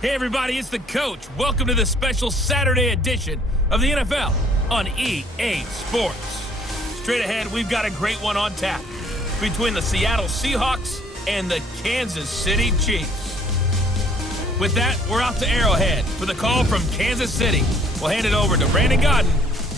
Hey everybody, it's the coach. Welcome to the special Saturday edition of the NFL on EA Sports. Straight ahead, we've got a great one on tap between the Seattle Seahawks and the Kansas City Chiefs. With that, we're off to Arrowhead for the call from Kansas City. We'll hand it over to Brandon Godden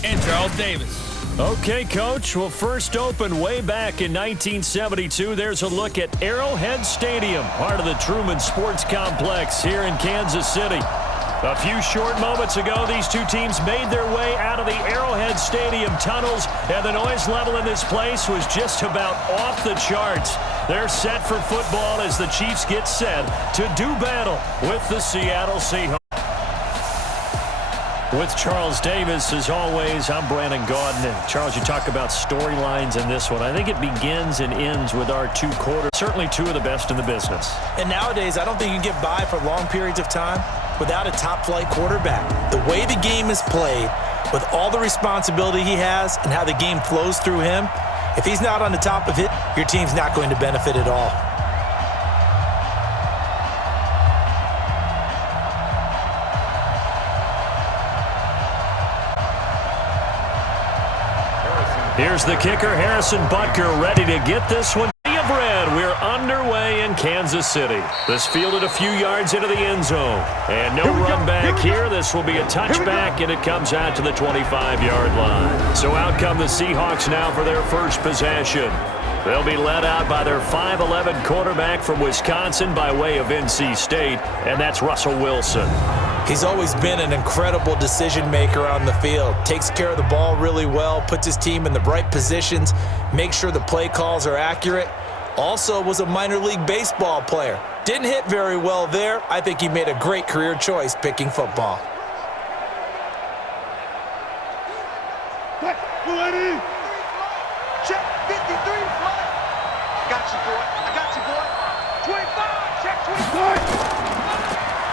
and Charles Davis. Okay, Coach. Well, first opened way back in 1972. There's a look at Arrowhead Stadium, part of the Truman Sports Complex here in Kansas City. A few short moments ago, these two teams made their way out of the Arrowhead Stadium tunnels, and the noise level in this place was just about off the charts. They're set for football as the Chiefs get set to do battle with the Seattle Seahawks. With Charles Davis, as always, I'm Brandon Godden. And Charles, you talk about storylines in this one. I think it begins and ends with our two quarters. Certainly two of the best in the business. And nowadays, I don't think you can get by for long periods of time without a top-flight quarterback. The way the game is played, with all the responsibility he has and how the game flows through him, if he's not on the top of it, your team's not going to benefit at all. Here's the kicker, Harrison Butker, ready to get this one. We're underway in Kansas City. This fielded a few yards into the end zone. And no run back here. This will be a touchback, and it comes out to the 25-yard line. So out come the Seahawks now for their first possession. They'll be led out by their 5'11 quarterback from Wisconsin by way of NC State, and that's Russell Wilson. He's always been an incredible decision maker on the field. Takes care of the ball really well, puts his team in the right positions, makes sure the play calls are accurate. Also was a minor league baseball player. Didn't hit very well there. I think he made a great career choice picking football. Check 53 flag. Got you, boy. I got you, boy. 25. Check 25.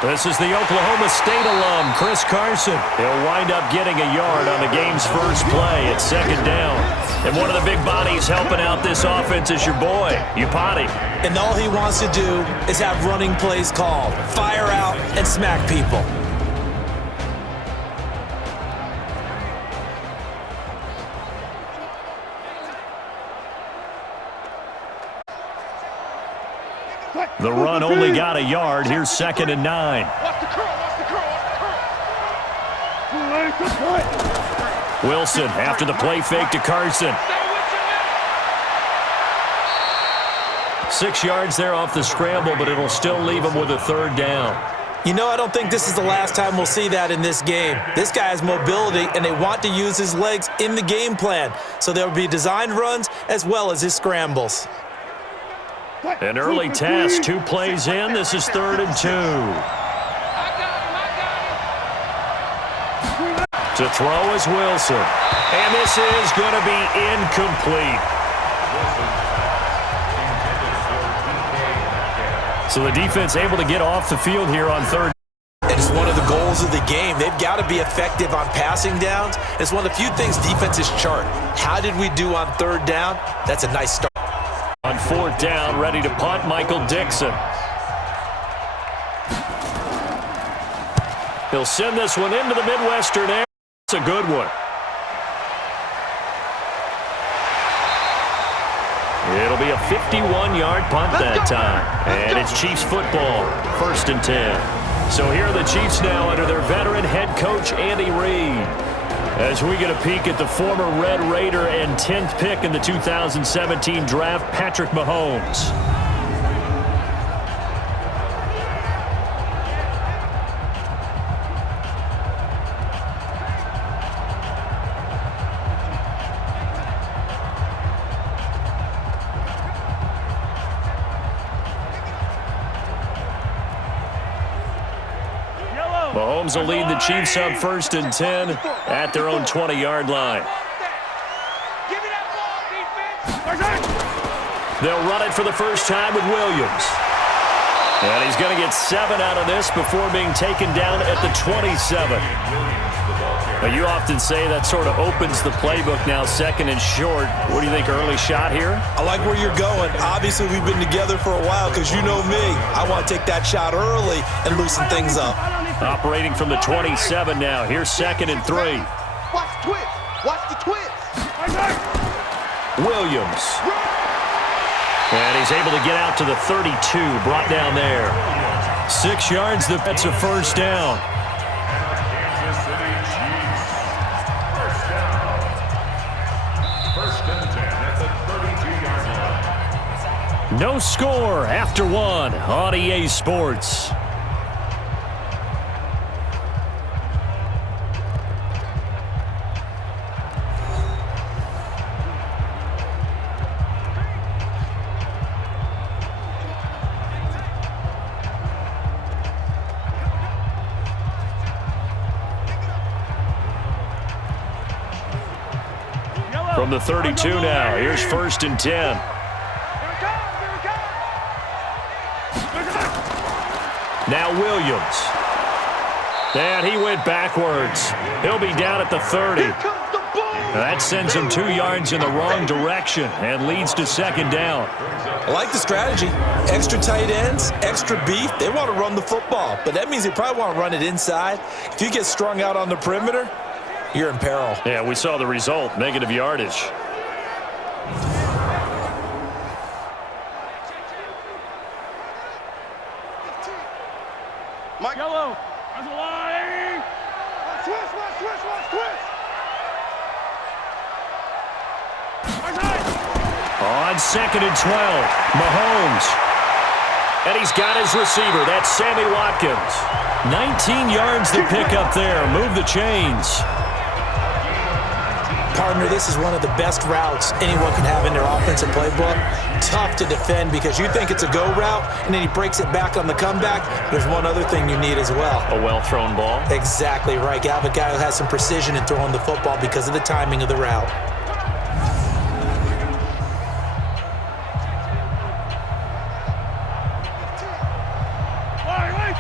This is the Oklahoma State alum, Chris Carson. He'll wind up getting a yard on the game's first play at second down. And one of the big bodies helping out this offense is your boy, Upati. And all he wants to do is have running plays called. Fire out and smack people. The run only got a yard. Here's 2nd and 9. Watch the curl. Watch the curl. Watch the curl. Wilson after the play fake to Carson. 6 yards there off the scramble, but it'll still leave him with a 3rd down. You know, I don't think this is the last time we'll see that in this game. This guy has mobility, and they want to use his legs in the game plan. So there will be designed runs as well as his scrambles. An early test, 2 plays in. This is 3rd and 2. To throw is Wilson. And this is going to be incomplete. So the defense able to get off the field here on 3rd. It's one of the goals of the game. They've got to be effective on passing downs. It's one of the few things defenses chart. How did we do on 3rd down? That's a nice start. On 4th down, ready to punt, Michael Dixon. He'll send this one into the Midwestern area. It's a good one. It'll be a 51-yard punt that time. And it's Chiefs football, 1st and 10. So here are the Chiefs now under their veteran head coach, Andy Reid. As we get a peek at the former Red Raider and 10th pick in the 2017 draft, Patrick Mahomes. Mahomes will lead the Chiefs up 1st and 10 at their own 20-yard line. They'll run it for the first time with Williams. And he's going to get 7 out of this before being taken down at the 27. Well, you often say that sort of opens the playbook now, second and short. What do you think, early shot here? I like where you're going. Obviously, we've been together for a while because you know me. I want to take that shot early and loosen things up. Operating from the 27 now. Here's second and 3. Watch the twist. Watch the twist. Williams. And he's able to get out to the 32, brought down there. 6 yards, that's a first down. No score after 1 on EA Sports. From the 32 now, here's first and 10. Now Williams. And he went backwards. He'll be down at the 30. That sends him 2 yards in the wrong direction and leads to second down. I like the strategy. Extra tight ends, extra beef. They want to run the football, but that means they probably want to run it inside. If you get strung out on the perimeter, you're in peril. Yeah, we saw the result, negative yardage. Mike. Yellow. That's a line. Twist, watch, twist, watch, twist. On second and 12, Mahomes. And he's got his receiver. That's Sammy Watkins. 19 yards to pick up there. Move the chains. Partner, this is one of the best routes anyone can have in their offensive playbook. Tough to defend because you think it's a go route, and then he breaks it back on the comeback. There's one other thing you need as well. A well-thrown ball. Exactly right. You have a guy who has some precision in throwing the football because of the timing of the route.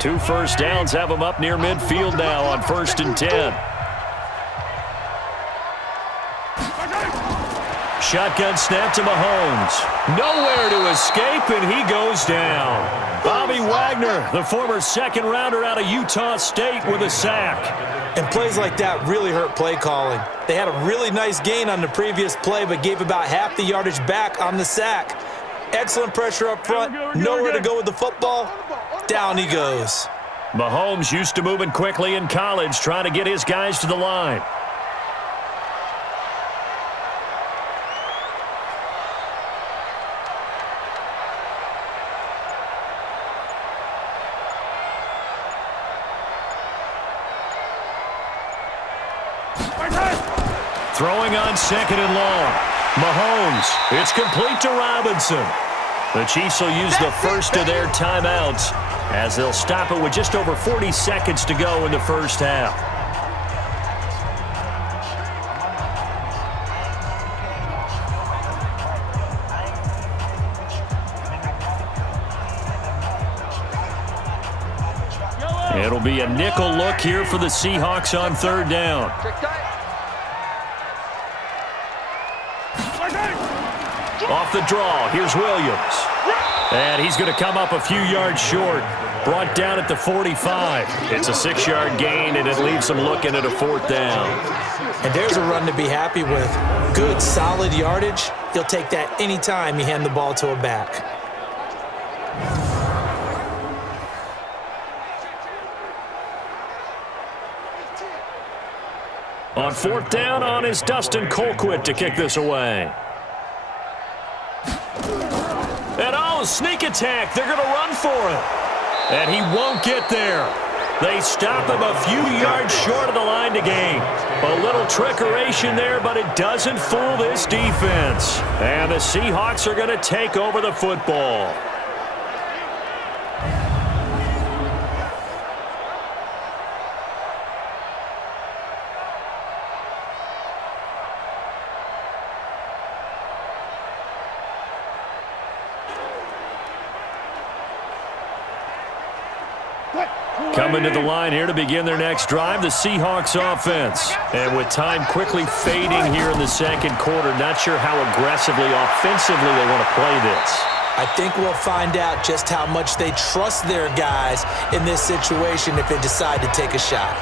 Two first downs have him up near midfield now on first and 10. Shotgun snap to Mahomes. Nowhere to escape, and he goes down. Bobby Wagner, the former second rounder out of Utah State, with a sack. And plays like that really hurt play calling. They had a really nice gain on the previous play, but gave about half the yardage back on the sack. Excellent pressure up front. Nowhere to go with the football. Down he goes. Mahomes used to moving quickly in college, trying to get his guys to the line. Throwing on second and long. Mahomes. It's complete to Robinson. The Chiefs will use the first of their timeouts as they'll stop it with just over 40 seconds to go in the first half. It'll be a nickel look here for the Seahawks on third down. Off the draw, here's Williams. And he's going to come up a few yards short. Brought down at the 45. It's a 6-yard gain, and it leaves them looking at a fourth down. And there's a run to be happy with. Good, solid yardage. You'll take that anytime you hand the ball to a back. On fourth down, on is Dustin Colquitt to kick this away. And sneak attack. They're going to run for it. And he won't get there. They stop him a few yards short of the line to gain. A little trickeration there, but it doesn't fool this defense. And the Seahawks are going to take over the football. Coming to the line here to begin their next drive, the Seahawks offense. And with time quickly fading here in the second quarter, not sure how aggressively, offensively they want to play this. I think we'll find out just how much they trust their guys in this situation if they decide to take a shot.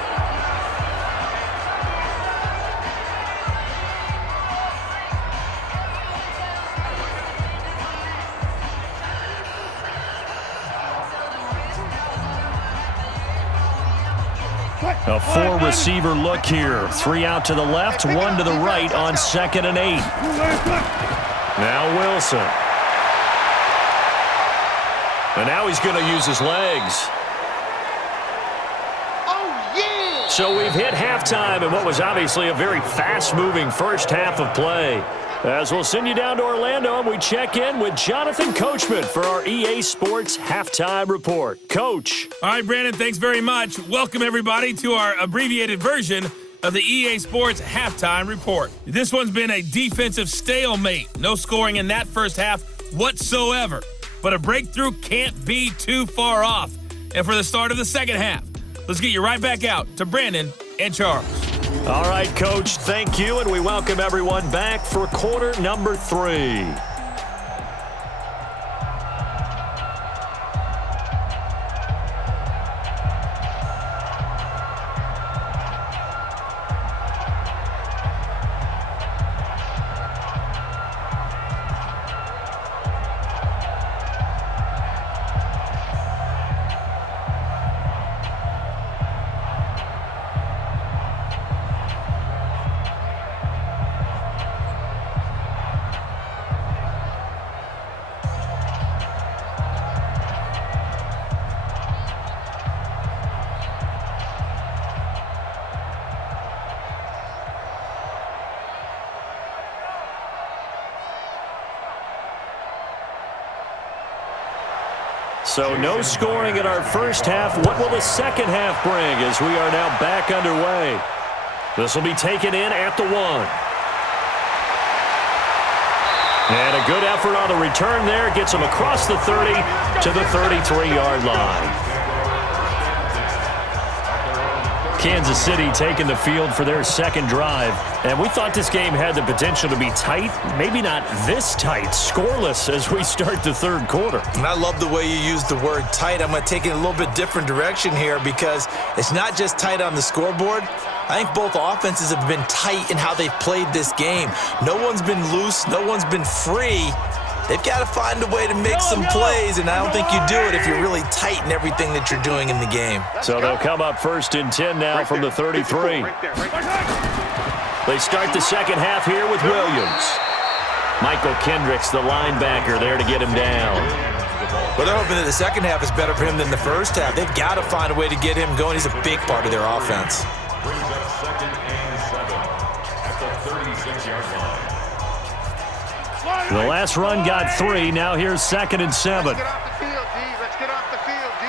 A four-receiver look here. 3 out to the left, 1 to the right on 2nd and 8. Now Wilson. And now he's going to use his legs. Oh, yeah! So we've hit halftime in what was obviously a very fast-moving first half of play. As we'll send you down to Orlando, and we check in with Jonathan Coachman for our EA Sports Halftime Report. Coach. All right, Brandon, thanks very much. Welcome, everybody, to our abbreviated version of the EA Sports Halftime Report. This one's been a defensive stalemate. No scoring in that first half whatsoever. But a breakthrough can't be too far off. And for the start of the second half, let's get you right back out to Brandon and Charles. All right, Coach, thank you, and we welcome everyone back for quarter number 3. So no scoring in our first half. What will the second half bring as we are now back underway? This will be taken in at the 1. And a good effort on the return there. Gets him across the 30 to the 33-yard line. Kansas City taking the field for their second drive. And we thought this game had the potential to be tight. Maybe not this tight. Scoreless as we start the third quarter. And I love the way you use the word tight. I'm going to take it in a little bit different direction here because it's not just tight on the scoreboard. I think both offenses have been tight in how they've played this game. No one's been loose. No one's been free. They've got to find a way to make some plays, and I don't think you do it if you're really tight in everything that you're doing in the game. So they'll come up 1st and 10 now from the 33. They start the second half here with Williams. Michael Kendricks, the linebacker, there to get him down. Well, they're hoping that the second half is better for him than the first half. They've got to find a way to get him going. He's a big part of their offense. Brings up 2nd and 7 at the 36-yard line. The last run got 3. Now here's 2nd and 7. Let's get off the field, D. Let's get off the field, D.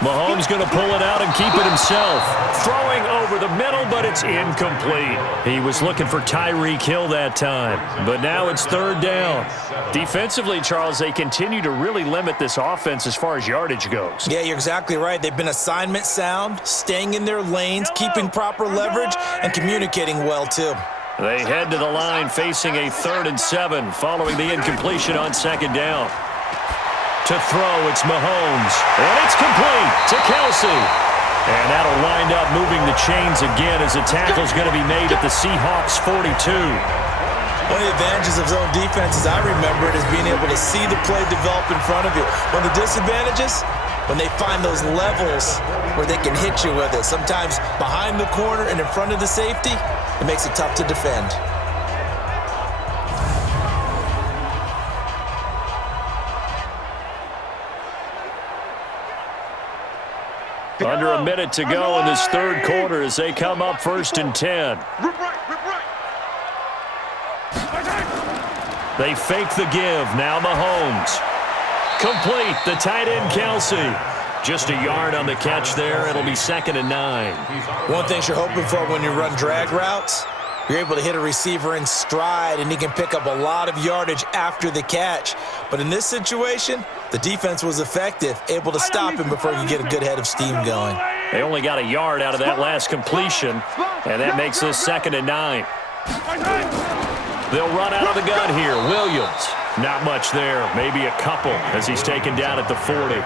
Mahomes going to pull it out and keep it himself. Throwing over the middle, but it's incomplete. He was looking for Tyreek Hill that time, but now it's 3rd down. Defensively, Charles, they continue to really limit this offense as far as yardage goes. Yeah, you're exactly right. They've been assignment sound, staying in their lanes, keeping proper leverage, and communicating well, too. They head to the line facing a 3rd and 7 following the incompletion on 2nd down. To throw, it's Mahomes, and it's complete to Kelsey. And that'll wind up moving the chains again as a tackle's going to be made at the Seahawks 42. One of the advantages of zone defense, as I remember it, is being able to see the play develop in front of you. One of the disadvantages, when they find those levels where they can hit you with it. Sometimes behind the corner and in front of the safety, it makes it tough to defend. Under a minute to go in this third quarter as they come up 1st and 10. They fake the give. Now Mahomes. Complete. The tight end, Kelsey. Just a yard on the catch there. It'll be 2nd and 9. One thing you're hoping for when you run drag routes You're able to hit a receiver in stride, and he can pick up a lot of yardage after the catch. But in this situation, the defense was effective, able to stop him before he could get a good head of steam going. They only got a yard out of that last completion, and that makes this 2nd and 9. They'll run out of the gun here. Williams, not much there, maybe a couple as he's taken down at the 40.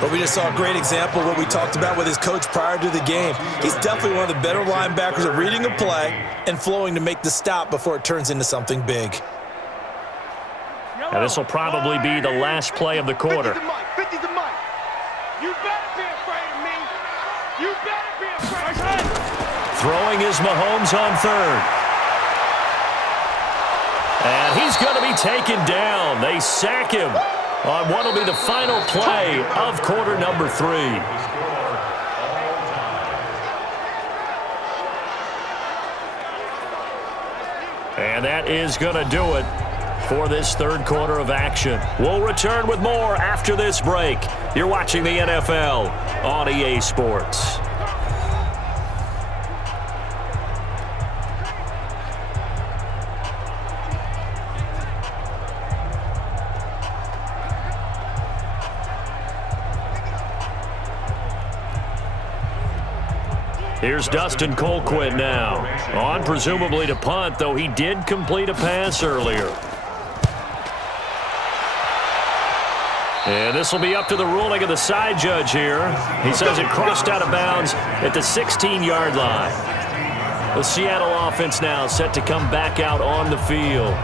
But we just saw a great example of what we talked about with his coach prior to the game. He's definitely one of the better linebackers at reading a play and flowing to make the stop before it turns into something big. And this will probably be the last play of the quarter. 50's the mic. You better be afraid of me. You better be afraid of me. Throwing is Mahomes on 3rd. And he's going to be taken down. They sack him on what will be the final play of quarter number 3. And that is going to do it for this 3rd quarter of action. We'll return with more after this break. You're watching the NFL on EA Sports. Here's Dustin Colquitt now. On presumably to punt, though he did complete a pass earlier. And this will be up to the ruling of the side judge here. He says it crossed out of bounds at the 16-yard line. The Seattle offense now set to come back out on the field.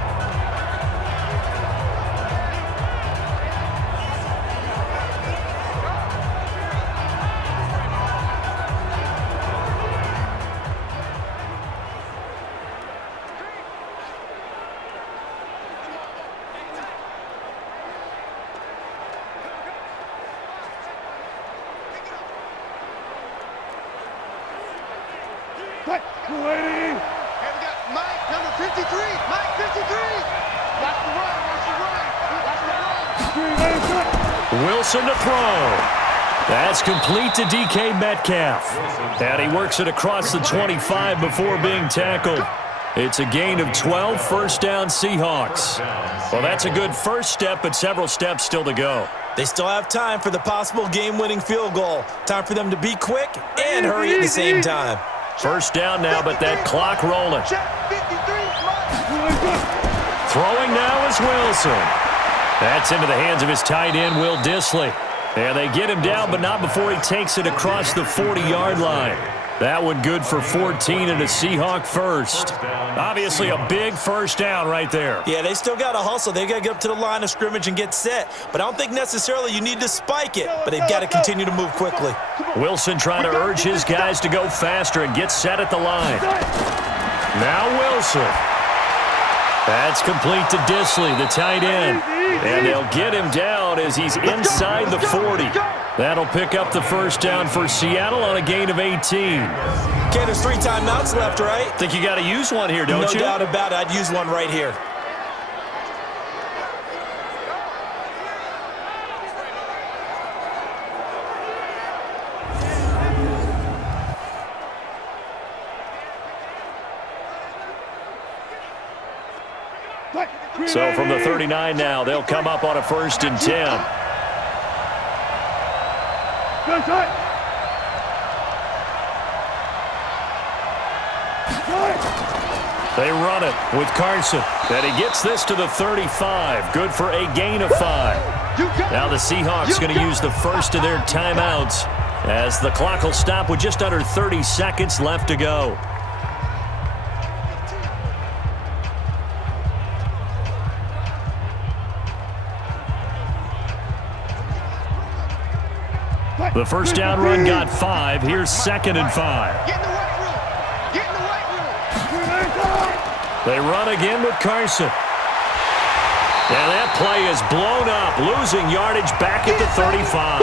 Wilson to throw. That's complete to DK Metcalf. And he works it across the 25 before being tackled. It's a gain of 12, 1st down Seahawks. Well, that's a good first step, but several steps still to go. They still have time for the possible game-winning field goal. Time for them to be quick and hurry at the same time. 1st down now, but that clock rolling. Throwing now is Wilson. That's into the hands of his tight end, Will Dissly. And they get him down, but not before he takes it across the 40-yard line. That one good for 14 and a Seahawk first. Obviously a big 1st down right there. Yeah, they still got to hustle. They've got to get up to the line of scrimmage and get set. But I don't think necessarily you need to spike it, but they've got to continue to move quickly. Wilson trying to urge his guys to go faster and get set at the line. Now Wilson. That's complete to Dissly, the tight end. And they'll get him down as he's inside the 40. That'll pick up the 1st down for Seattle on a gain of 18. Okay, there's 3 timeouts left, right? Think you got to use one here, don't you? No doubt about it. I'd use one right here. So from the 39 now, they'll come up on a 1st and 10. They run it with Carson. And he gets this to the 35. Good for a gain of 5. Now the Seahawks going to use the first of their timeouts as the clock will stop with just under 30 seconds left to go. The 1st down run got 5. Here's 2nd and 5. Get in the right room. Get in the right room. They run again with Carson. And that play is blown up, losing yardage back at the 35.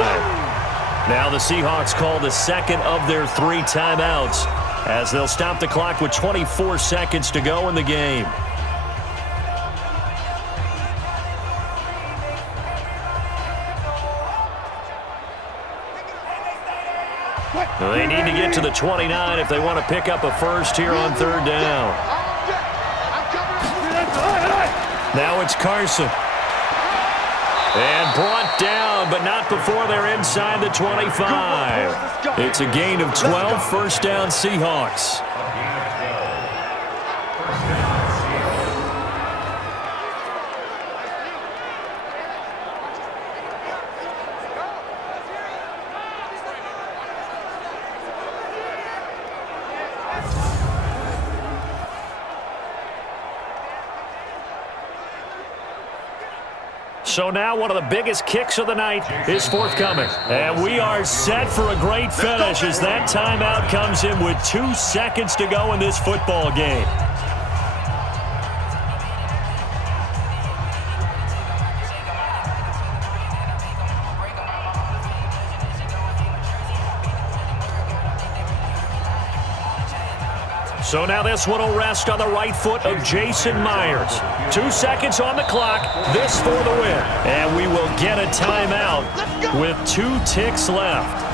Now the Seahawks call the 2nd of their 3 timeouts as they'll stop the clock with 24 seconds to go in the game. They need to get to the 29 if they want to pick up a first here on third down. Now it's Carson. And brought down, but not before they're inside the 25. It's a gain of 12, first down Seahawks. So now one of the biggest kicks of the night is forthcoming. And we are set for a great finish as that timeout comes in with 2 seconds to go in this football game. So now this one will rest on the right foot of Jason Myers. 2 seconds on the clock. This for the win. And we will get a timeout with 2 ticks left.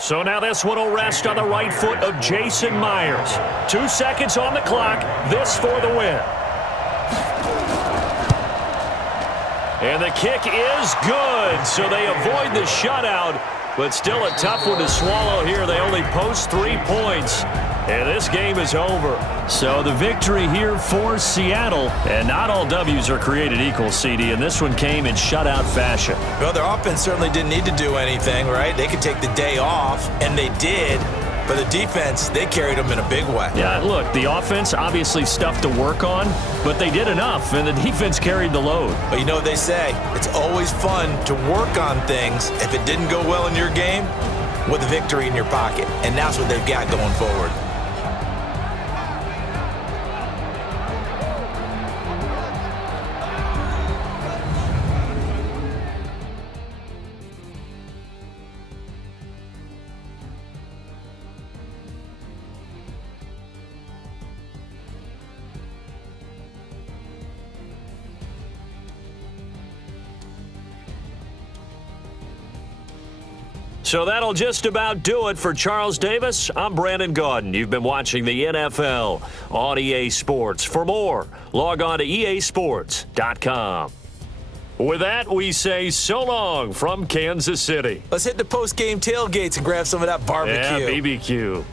So now this one will rest on the right foot of Jason Myers. 2 seconds on the clock. This for the win. And the kick is good. So they avoid the shutout, but still a tough one to swallow here. They only post 3 points. And this game is over. So the victory here for Seattle. And not all W's are created equal, CD, and this one came in shutout fashion. Well, their offense certainly didn't need to do anything, right? They could take the day off, and they did. But the defense, they carried them in a big way. Yeah, look, the offense, obviously stuff to work on, but they did enough, and the defense carried the load. But you know what they say, it's always fun to work on things if it didn't go well in your game with a victory in your pocket. And that's what they've got going forward. So that'll just about do it for Charles Davis. I'm Brandon Gaudin. You've been watching the NFL on EA Sports. For more, log on to easports.com. With that, we say so long from Kansas City. Let's hit the post-game tailgates and grab some of that barbecue. Yeah, BBQ.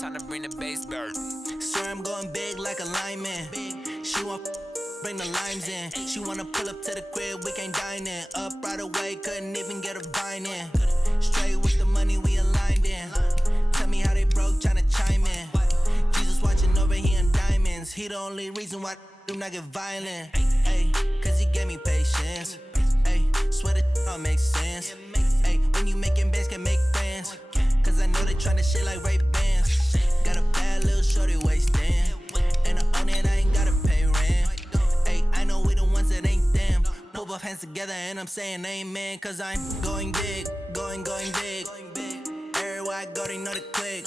Time to bring the bass back. Swear I'm going big like a lineman. She want bring the limes in. She wanna pull up to the crib, we can't dine in. Up right away, couldn't even get a vine in. Straight with the money we aligned in. Tell me how they broke, tryna chime in. Jesus watching over here in diamonds. He the only reason why do not get violent. Ay, cause he gave me patience. Ay, swear that all makes sense. Ay, when you making bands can make friends. Cause I know they tryna shit like Ray-Bans. Got a bad little shorty wasting. And I own it, I ain't gotta pay rent. Ay, I know we the ones that ain't them. Put both hands together and I'm saying amen. Cause I'm going big, going big. Everywhere I go, they know the click.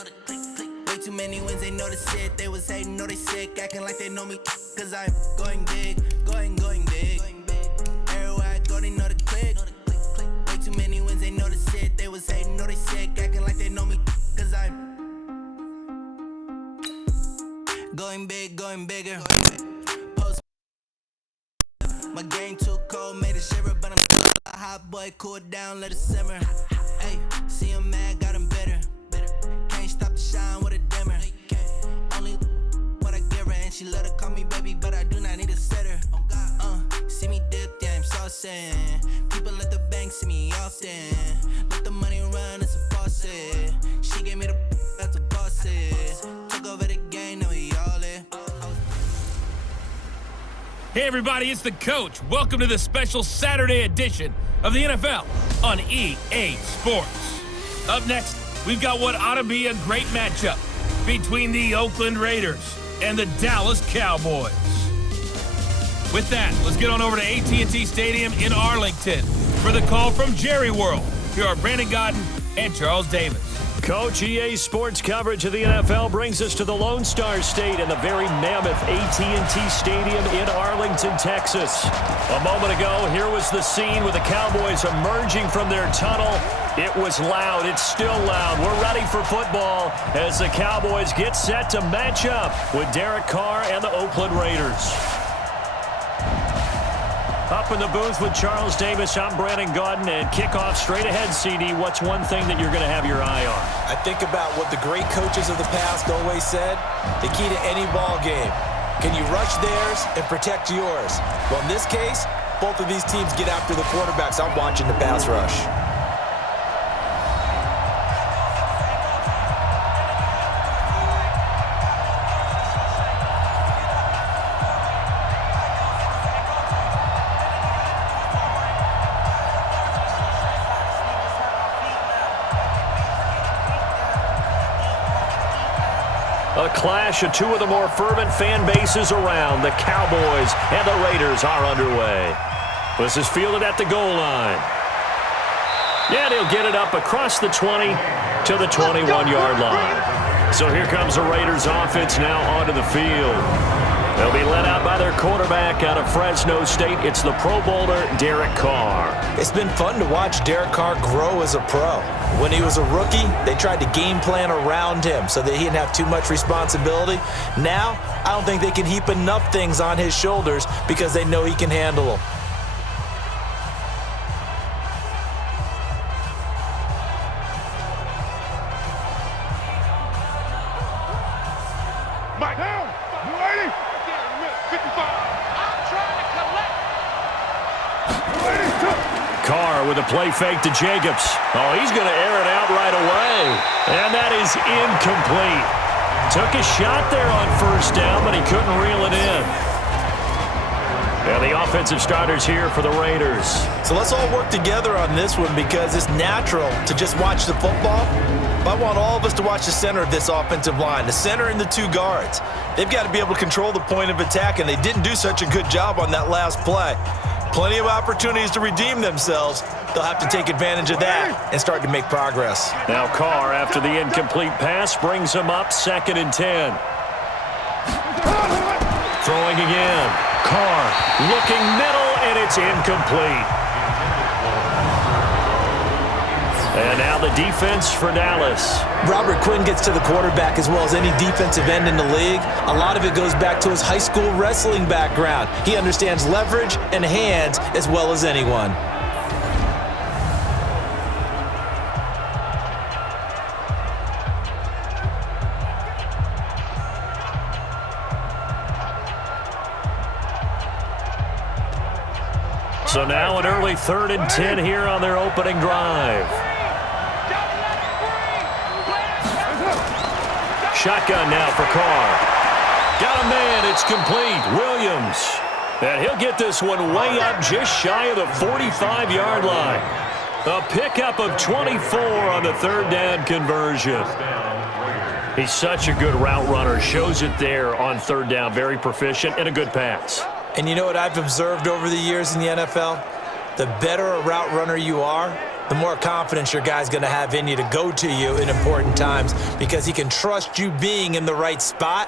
Way too many wins, they know the shit. They was hating, know they sick, acting like they know me. Cause I'm going big, going big. Everywhere I go, they know the click. Way too many wins, they know Going big, going bigger. Post. My game too cold, made it shiver, but I'm still a hot boy. Cool it down, let it simmer. Hey, see him mad, got him bitter. Can't stop the shine with a dimmer. Only what I give her, and she let her call me baby, but I do not need a sitter. See me dip, yeah, I'm saucing. People at the bank see me often. Let the money run, it's a faucet. She gave me the that's a boss it. Took over the game, now we all in. Hey everybody, it's the coach. Welcome to the special Saturday edition of the NFL on EA Sports. Up next, we've got what ought to be a great matchup between the Oakland Raiders and the Dallas Cowboys. With that, let's get on over to AT&T Stadium in Arlington for the call from Jerry World. Here are Brandon Godden and Charles Davis. Coach, EA Sports coverage of the NFL brings us to the Lone Star State and the very mammoth AT&T Stadium in Arlington, Texas. A moment ago, here was the scene with the Cowboys emerging from their tunnel. It was loud. It's still loud. We're ready for football as the Cowboys get set to match up with Derek Carr and the Oakland Raiders. Up in the booth with Charles Davis, I'm Brandon Godden, and kickoff straight ahead, CD. What's one thing that you're going to have your eye on? I think about what the great coaches of the past always said. The key to any ball game. Can you rush theirs and protect yours? Well, in this case, both of these teams get after the quarterbacks. I'm watching the pass rush. A clash of two of the more fervent fan bases around. The Cowboys and the Raiders are underway. This is fielded at the goal line. Yeah, he'll get it up across the 20 to the 21-yard line. So here comes the Raiders offense now onto the field. They'll be led out by their quarterback out of Fresno State. It's the Pro Bowler, Derek Carr. It's been fun to watch Derek Carr grow as a pro. When he was a rookie, they tried to game plan around him so that he didn't have too much responsibility. Now, I don't think they can heap enough things on his shoulders because they know he can handle them. Mike, down. You ready? 55. I'm trying to collect. Carr with a play fake to Jacobs. Oh, he's going to air it out right away. And that is incomplete. Took a shot there on first down, but he couldn't reel it in. And the offensive starters here for the Raiders. So let's all work together on this one because it's natural to just watch the football. But I want all of us to watch the center of this offensive line, the center and the two guards. They've got to be able to control the point of attack, and they didn't do such a good job on that last play. Plenty of opportunities to redeem themselves. They'll have to take advantage of that and start to make progress. Now Carr, after the incomplete pass, brings him up 2nd and 10. Throwing again. Carr looking middle, and it's incomplete. And now the defense for Dallas. Robert Quinn gets to the quarterback as well as any defensive end in the league. A lot of it goes back to his high school wrestling background. He understands leverage and hands as well as anyone. So now an early 3rd and 10 here on their opening drive. Shotgun now for Carr. Got a man, it's complete. Williams. And he'll get this one way up just shy of the 45-yard line. A pickup of 24 on the 3rd down conversion. He's such a good route runner. Shows it there on 3rd down. Very proficient and a good pass. And you know what I've observed over the years in the NFL? The better a route runner you are, the more confidence your guy's going to have in you to go to you in important times because he can trust you being in the right spot,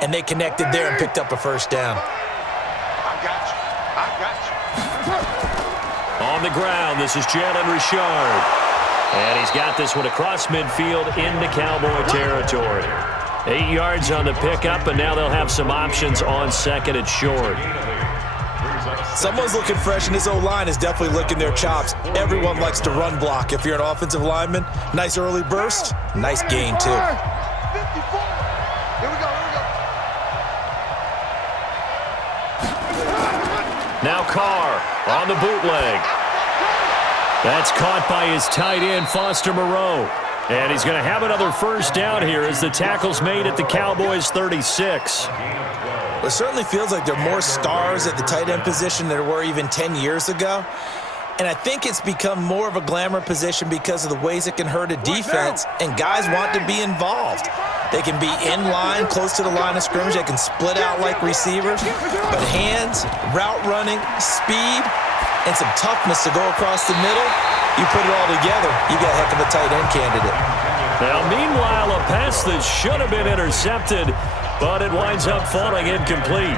and they connected there and picked up a 1st down. I got you. On the ground, this is Jalen Richard. And he's got this one across midfield into Cowboy territory. 8 yards on the pickup, and now they'll have some options on second and short. Someone's looking fresh, and his O-line is definitely licking their chops. Everyone likes to run block. If you're an offensive lineman, nice early burst, nice gain, too. 54. Here we go. Now Carr on the bootleg. That's caught by his tight end, Foster Moreau. And he's going to have another first down here as the tackle's made at the Cowboys' 36. It certainly feels like there are more stars at the tight end position than there were even 10 years ago. And I think it's become more of a glamour position because of the ways it can hurt a defense, and guys want to be involved. They can be in line, close to the line of scrimmage. They can split out like receivers. But hands, route running, speed, and some toughness to go across the middle, you put it all together, you got a heck of a tight end candidate. Now, meanwhile, a pass that should have been intercepted, but it winds up falling incomplete.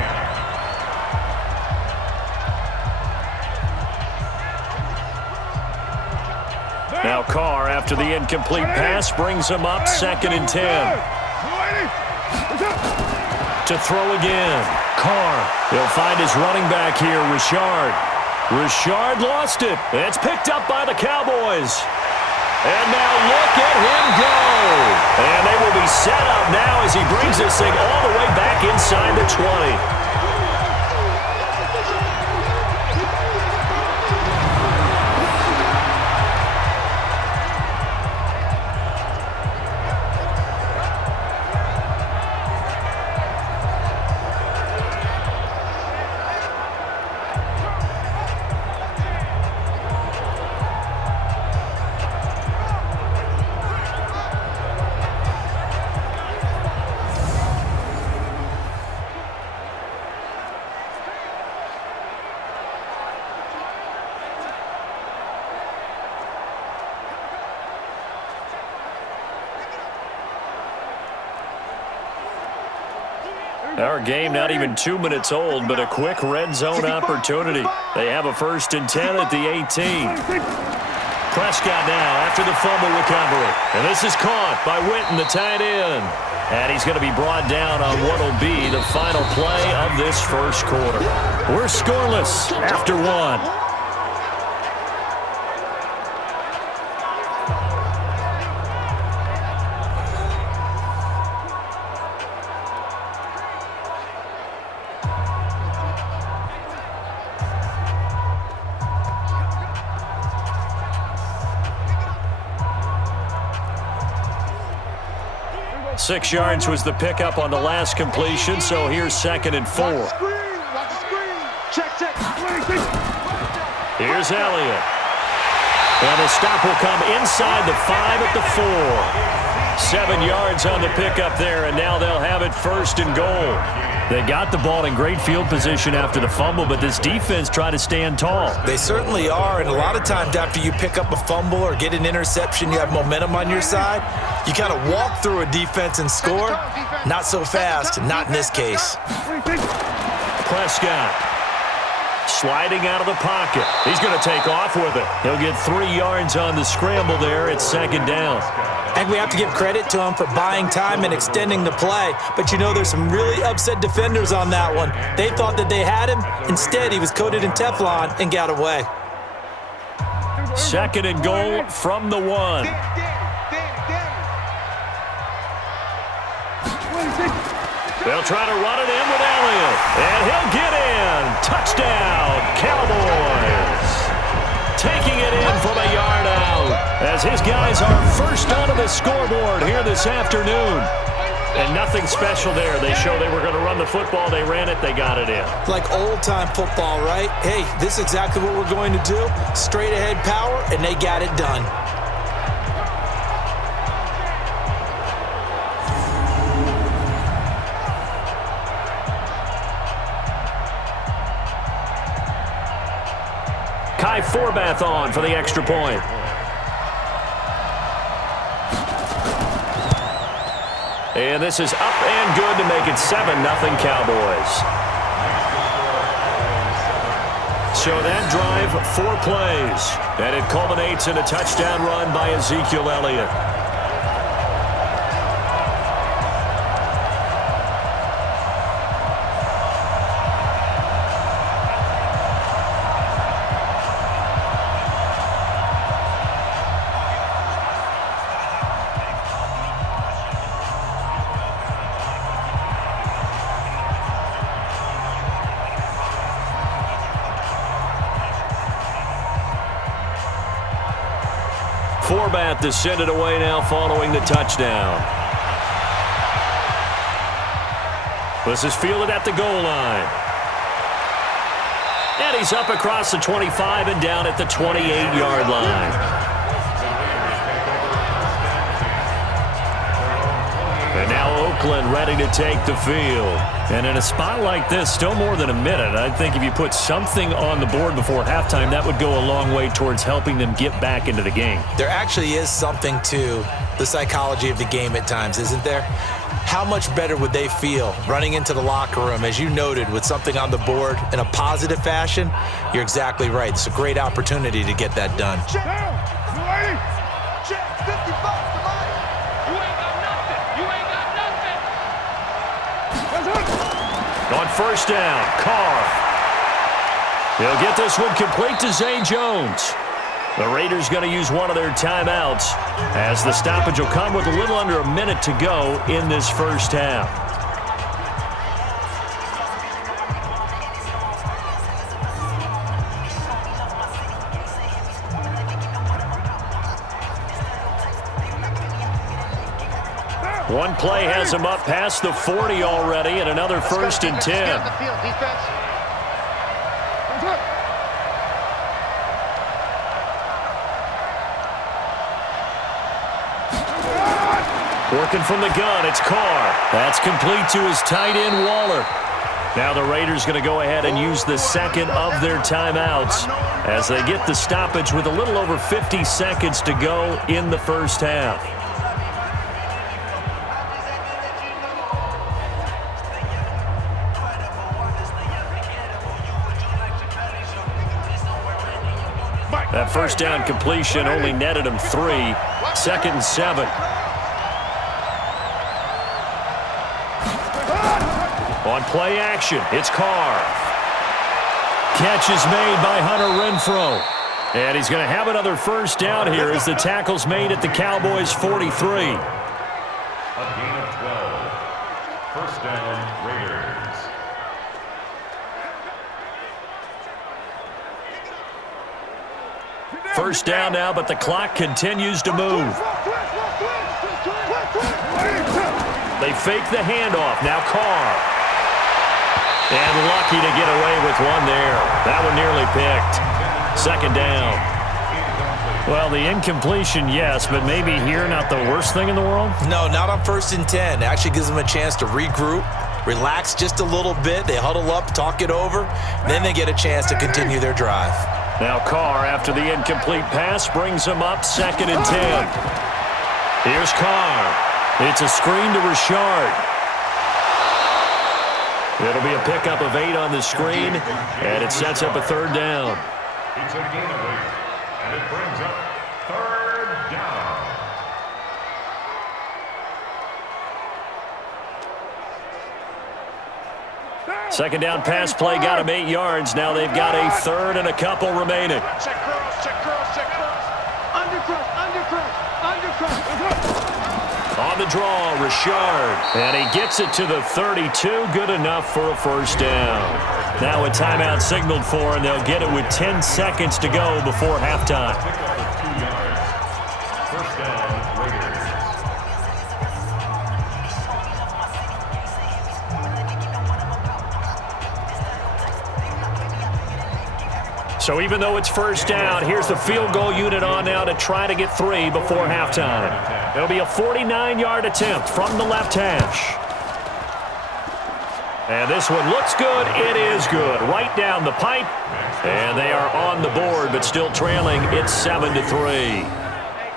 Now Carr, after the incomplete pass, brings him up 2nd and 10. To throw again. Carr. He'll find his running back here, Richard. Richard lost it. It's picked up by the Cowboys. And now look at him go. And they will be set up now as he brings this thing all the way back inside the 20. Our game not even 2 minutes old, but a quick red zone opportunity. They have a 1st and 10 at the 18. Prescott now after the fumble recovery. And this is caught by Witten, the tight end. And he's going to be brought down on what will be the final play of this first quarter. We're scoreless after 1. Six yards was the pickup on the last completion, so here's 2nd and 4. Watch the screen. Check. Here's Elliott. And the stop will come inside the 5 at the 4. 7 yards on the pickup there, and now they'll have it 1st and goal. They got the ball in great field position after the fumble, but this defense tried to stand tall. They certainly are, and a lot of times after you pick up a fumble or get an interception, you have momentum on your side. You kind of walk through a defense and score. Not so fast, not in this case. Prescott sliding out of the pocket. He's going to take off with it. He'll get 3 yards on the scramble there. It's 2nd down. I think we have to give credit to him for buying time and extending the play. But, you know, there's some really upset defenders on that one. They thought that they had him. Instead, he was coated in Teflon and got away. 2nd and goal from the 1. They'll try to run it in with Elliott. And he'll get in. Touchdown, Cowboys. Taking it in from a yard out as his guys are first onto the scoreboard here this afternoon. And nothing special there. They show they were going to run the football. They ran it. They got it in. Like old-time football, right? Hey, this is exactly what we're going to do. Straight-ahead power, and they got it done. Kai Forbath on for the extra point. And this is up and good to make it 7-0 Cowboys. So that drive, 4 plays. And it culminates in a touchdown run by Ezekiel Elliott. format to send it away now following the touchdown. This is fielded at the goal line. And he's up across the 25 and down at the 28-yard line. And now Oakland ready to take the field. And in a spot like this, still more than a minute, I think if you put something on the board before halftime, that would go a long way towards helping them get back into the game. There actually is something to the psychology of the game at times, isn't there? How much better would they feel running into the locker room, as you noted, with something on the board in a positive fashion? You're exactly right. It's a great opportunity to get that done. Check. Check. 55 to mine. You ain't got nothing. You ain't got nothing. On first down, Carr. He'll get this one complete to Zay Jones. The Raiders going to use one of their timeouts as the stoppage will come with a little under a minute to go in this first half. One play has him up past the 40 already, and another first and 10. Working from the gun, it's Carr. That's complete to his tight end, Waller. Now the Raiders going to go ahead and use the second of their timeouts as they get the stoppage with a little over 50 seconds to go in the first half. That first down completion only netted him 3. 2nd and 7. On play action, it's Carr. Catch is made by Hunter Renfrow. And he's going to have another first down here as the tackle's made at the Cowboys' 43. A gain of 12. First down, Raiders. First down now, but the clock continues to move. They fake the handoff. Now Carr. And lucky to get away with one there. That one nearly picked. 2nd down. Well, the incompletion, yes, but maybe here not the worst thing in the world? No, not on 1st and 10. It actually gives them a chance to regroup, relax just a little bit. They huddle up, talk it over, then they get a chance to continue their drive. Now Carr, after the incomplete pass, brings him up 2nd and 10. Here's Carr. It's a screen to Richard. It'll be a pickup of 8 on the screen, and it sets up a 3rd down. It's a gain of 8, and it brings up 3rd down. Second down pass play got him 8 yards. Now they've got a 3rd and a couple remaining. Check curls, check curls, check curls. Undercut, undercut, undercut. On the draw, Richard. And he gets it to the 32. Good enough for a first down. Now a timeout signaled for, and they'll get it with 10 seconds to go before halftime. Pickup of 2 yards. First down, Raiders. So even though it's first down, here's the field goal unit on now to try to get 3 before halftime. It'll be a 49-yard attempt from the left hash. And this one looks good. It is good. Right down the pipe. And they are on the board, but still trailing. It's 7-3.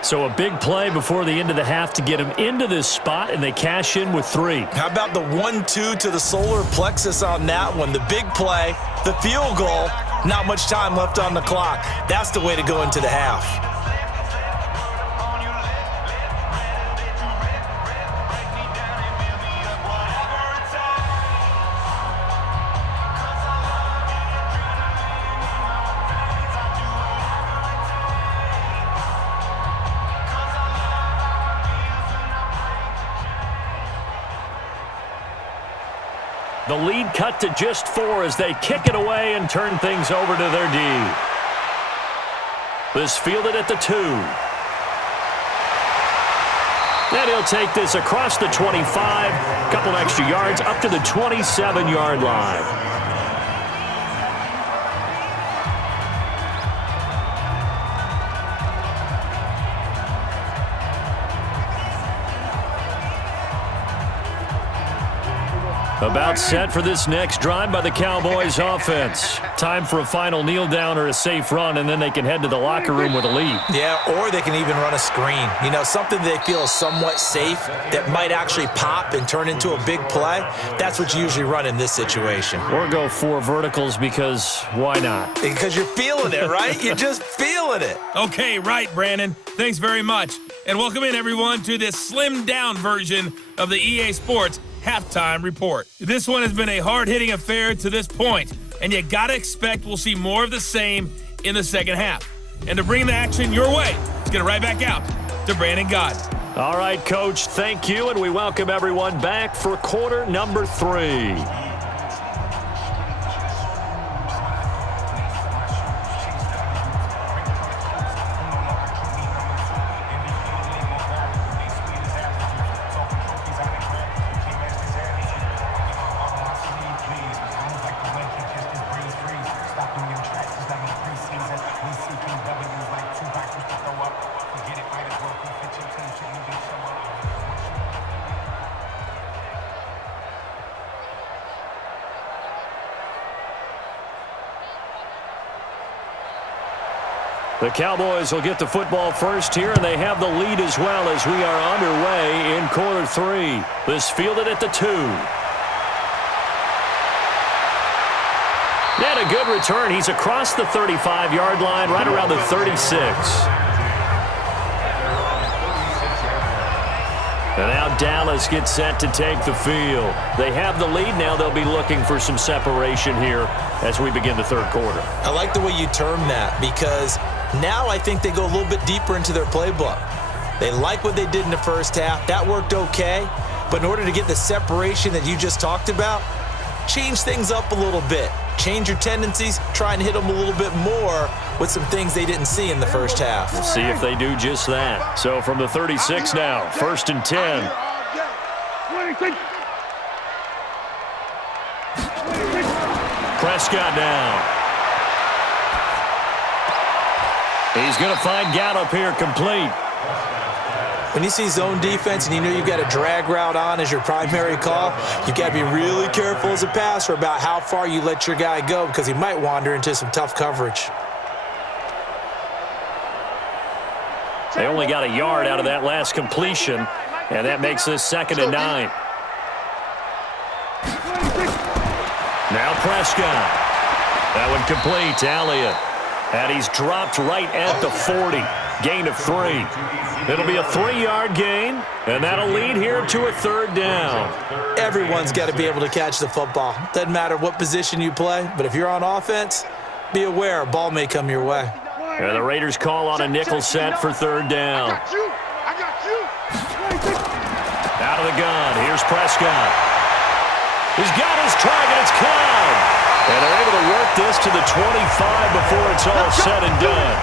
So a big play before the end of the half to get them into this spot, and they cash in with 3. How about the 1-2 to the solar plexus on that one? The big play, the field goal, not much time left on the clock. That's the way to go into the half. The lead cut to just 4 as they kick it away and turn things over to their D. This fielded at the 2. And he'll take this across the 25, a couple extra yards, up to the 27-yard line. About set for this next drive by the Cowboys offense. Time for a final kneel down or a safe run, and then they can head to the locker room with a lead. Yeah, or they can even run a screen. You know, something they feel is somewhat safe that might actually pop and turn into a big play. That's what you usually run in this situation. Or go 4 verticals because why not? Because you're feeling it, right? You're just feeling it. Okay, right, Brandon. Thanks very much. And welcome in, everyone, to this slimmed-down version of the EA Sports Halftime Report. This one has been a hard-hitting affair to this point, and you gotta expect we'll see more of the same in the second half. And to bring the action your way, let's get it right back out to Brandon God. All right, Coach, thank you, and we welcome everyone back for quarter number 3. The Cowboys will get the football first here, and they have the lead as well as we are underway in quarter 3. This fielded at the 2. And a good return. He's across the 35-yard line, right around the 36. And now Dallas gets set to take the field. They have the lead. Now they'll be looking for some separation here as we begin the third quarter. I like the way you term that because now I think they go a little bit deeper into their playbook. They like what they did in the first half. That worked okay. But in order to get the separation that you just talked about, change things up a little bit. Change your tendencies. Try and hit them a little bit more with some things they didn't see in the first half. We'll see if they do just that. So from the 36 now, 1st and 10. Prescott now. He's going to find Gallup here complete. When you see zone defense and you know you've got a drag route on as your primary call, you've got to be really careful as a passer about how far you let your guy go because he might wander into some tough coverage. They only got a yard out of that last completion, and that makes this 2nd and 9. Now Prescott. That one complete to Elliott. And he's dropped right at the 40. Gain of 3. It'll be a 3-yard gain, and that'll lead here to a 3rd down. Everyone's got to be able to catch the football. Doesn't matter what position you play, but if you're on offense, be aware a ball may come your way. And the Raiders call on a nickel set for 3rd down. I got you. Out of the gun, here's Prescott. He's got his target, it's caught. And they're able to work this to the 25 before it's all said and done.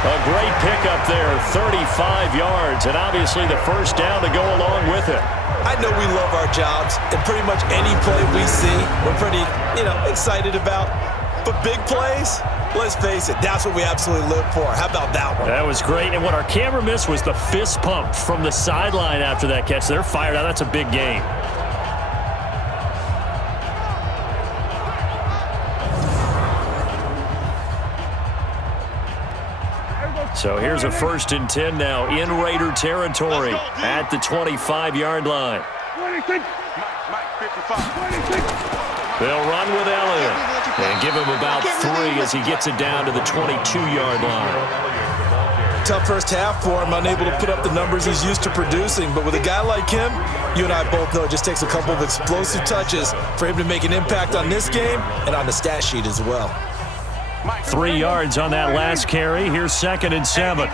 A great pickup there, 35 yards, and obviously the first down to go along with it. I know we love our jobs, and pretty much any play we see, we're pretty, excited about. But big plays, let's face it, that's what we absolutely live for. How about that one? That was great, and what our camera missed was the fist pump from the sideline after that catch. They're fired out. That's a big game. So here's a 1st and 10 now in Raider territory at the 25-yard line. They'll run with Elliott and give him about 3 as he gets it down to the 22-yard line. Tough first half for him, unable to put up the numbers he's used to producing. But with a guy like him, you and I both know it just takes a couple of explosive touches for him to make an impact on this game and on the stat sheet as well. 3 yards on that last carry. Here's 2nd and 7.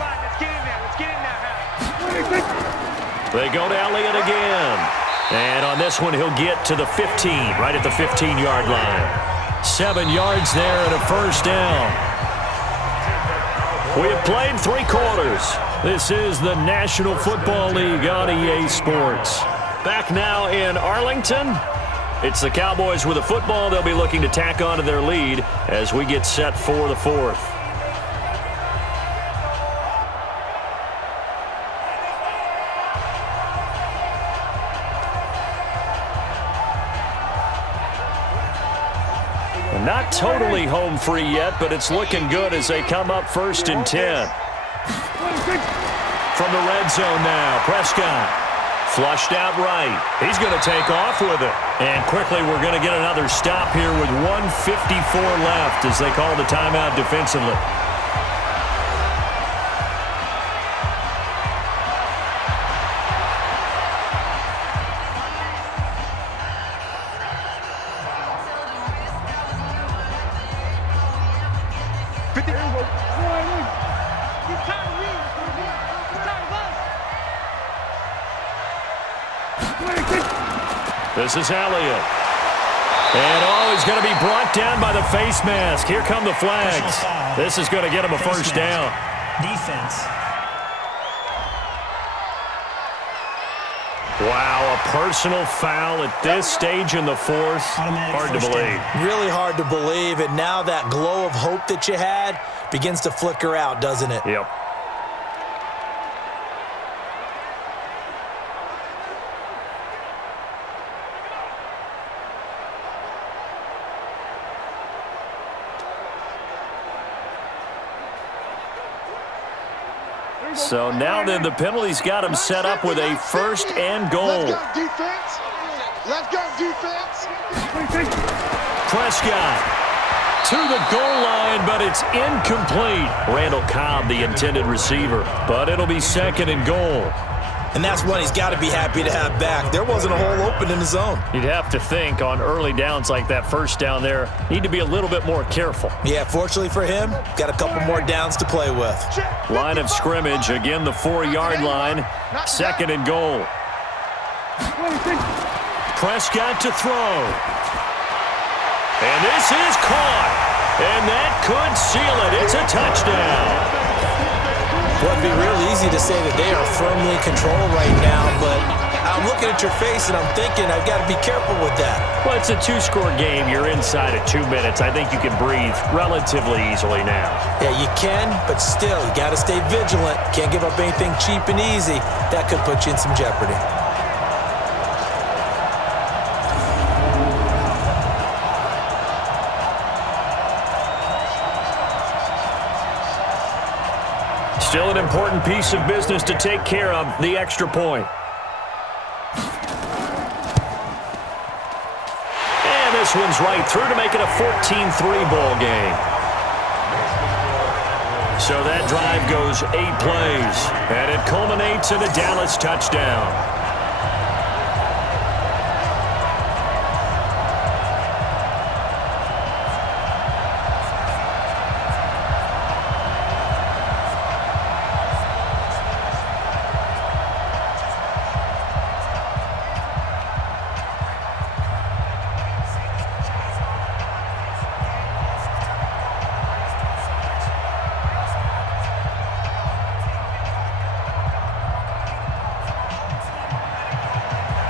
They go to Elliott again. And on this one, he'll get to the 15, right at the 15-yard line. 7 yards there and a 1st down. We have played 3 quarters. This is the National Football League on EA Sports. Back now in Arlington. It's the Cowboys with a football. They'll be looking to tack on to their lead as we get set for the fourth. Not totally home free yet, but it's looking good as they come up 1st and 10. From the red zone now, Prescott. Flushed out right. He's going to take off with it. And quickly we're going to get another stop here with 1:54 left as they call the timeout defensively. This is Elliott. And, he's going to be brought down by the face mask. Here come the flags. This is going to get him a first down. Defense. Wow, a personal foul at this stage in the fourth. Hard to believe. Really hard to believe. And now that glow of hope that you had begins to flicker out, doesn't it? Yep. So now then the penalty's got him set up with a 1st and goal. Let's go, defense. Let's go, defense. Prescott to the goal line, but it's incomplete. Randall Cobb, the intended receiver, but it'll be 2nd and goal. And that's one he's got to be happy to have back. There wasn't a hole open in the zone. You'd have to think on early downs like that first down there, need to be a little bit more careful. Yeah, fortunately for him, got a couple more downs to play with. Line of scrimmage, again the 4-yard line, 2nd and goal. Prescott to throw. And this is caught. And that could seal it. It's a touchdown. Well, it'd be real easy to say that they are firmly in control right now, but I'm looking at your face and I'm thinking I've got to be careful with that. Well, it's a 2-score game. You're inside at 2 minutes. I think you can breathe relatively easily now. Yeah, you can, but still, you got to stay vigilant. Can't give up anything cheap and easy. That could put you in some jeopardy. Still an important piece of business to take care of, the extra point. And this one's right through to make it a 14-3 ball game. So that drive goes 8 plays, and it culminates in a Dallas touchdown.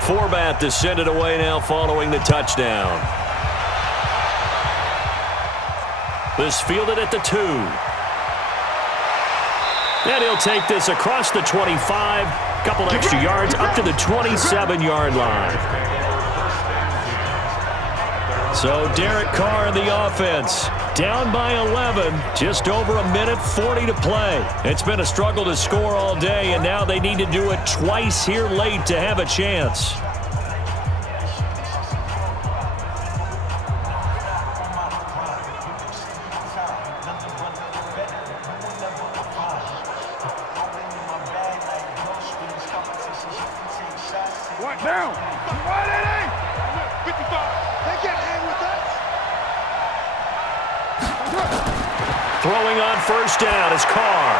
Forbat to send it away now following the touchdown. This fielded at the 2. And he'll take this across the 25. Couple extra yards up to the 27-yard line. So Derek Carr in the offense. Down by 11, just over a minute 40 to play. It's been a struggle to score all day, and now they need to do it twice here late to have a chance. Right down. Right in. 55. They can't hang with us. Throwing on first down is Carr.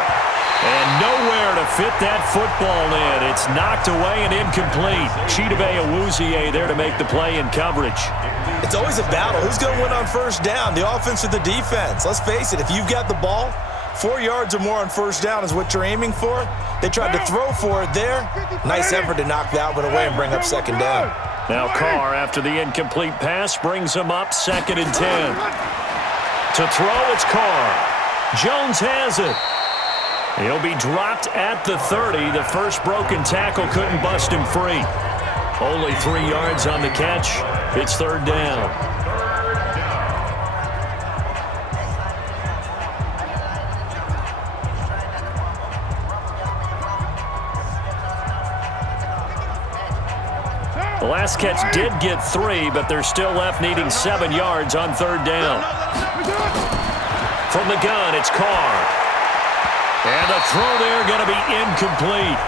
And nowhere to fit that football in. It's knocked away and incomplete. Chidobe Awuzie there to make the play in coverage. It's always a battle. Who's going to win on first down, the offense or the defense? Let's face it, if you've got the ball, 4 yards or more on first down is what you're aiming for. They tried to throw for it there. Nice effort to knock that one away and bring up second down. Now Carr, after the incomplete pass, brings him up 2nd and 10. To throw, it's Carr. Jones has it. He'll be dropped at the 30. The first broken tackle couldn't bust him free. Only 3 yards on the catch. It's 3rd down. The last catch did get 3, but they're still left needing 7 yards on 3rd down. From the gun, it's Carr. And the throw there going to be incomplete.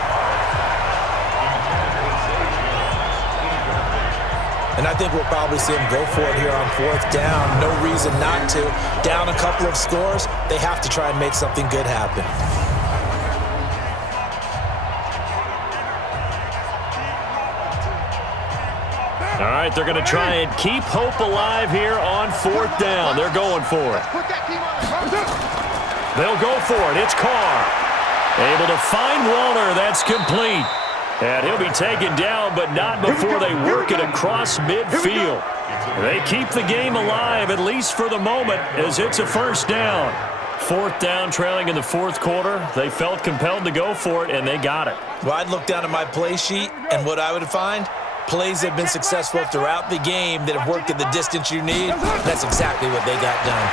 And I think we'll probably see him go for it here on 4th down. No reason not to. Down a couple of scores, they have to try and make something good happen. All right, they're going to try and keep hope alive here on 4th down. They're going for it. They'll go for it. It's Carr. Able to find Walter. That's complete. And he'll be taken down, but not before they work it across midfield. They keep the game alive, at least for the moment, as it's a 1st down. 4th down, trailing in the 4th quarter. They felt compelled to go for it, and they got it. Well, I'd look down at my play sheet, and what I would find, plays have been successful throughout the game that have worked at the distance you need. That's exactly what they got done.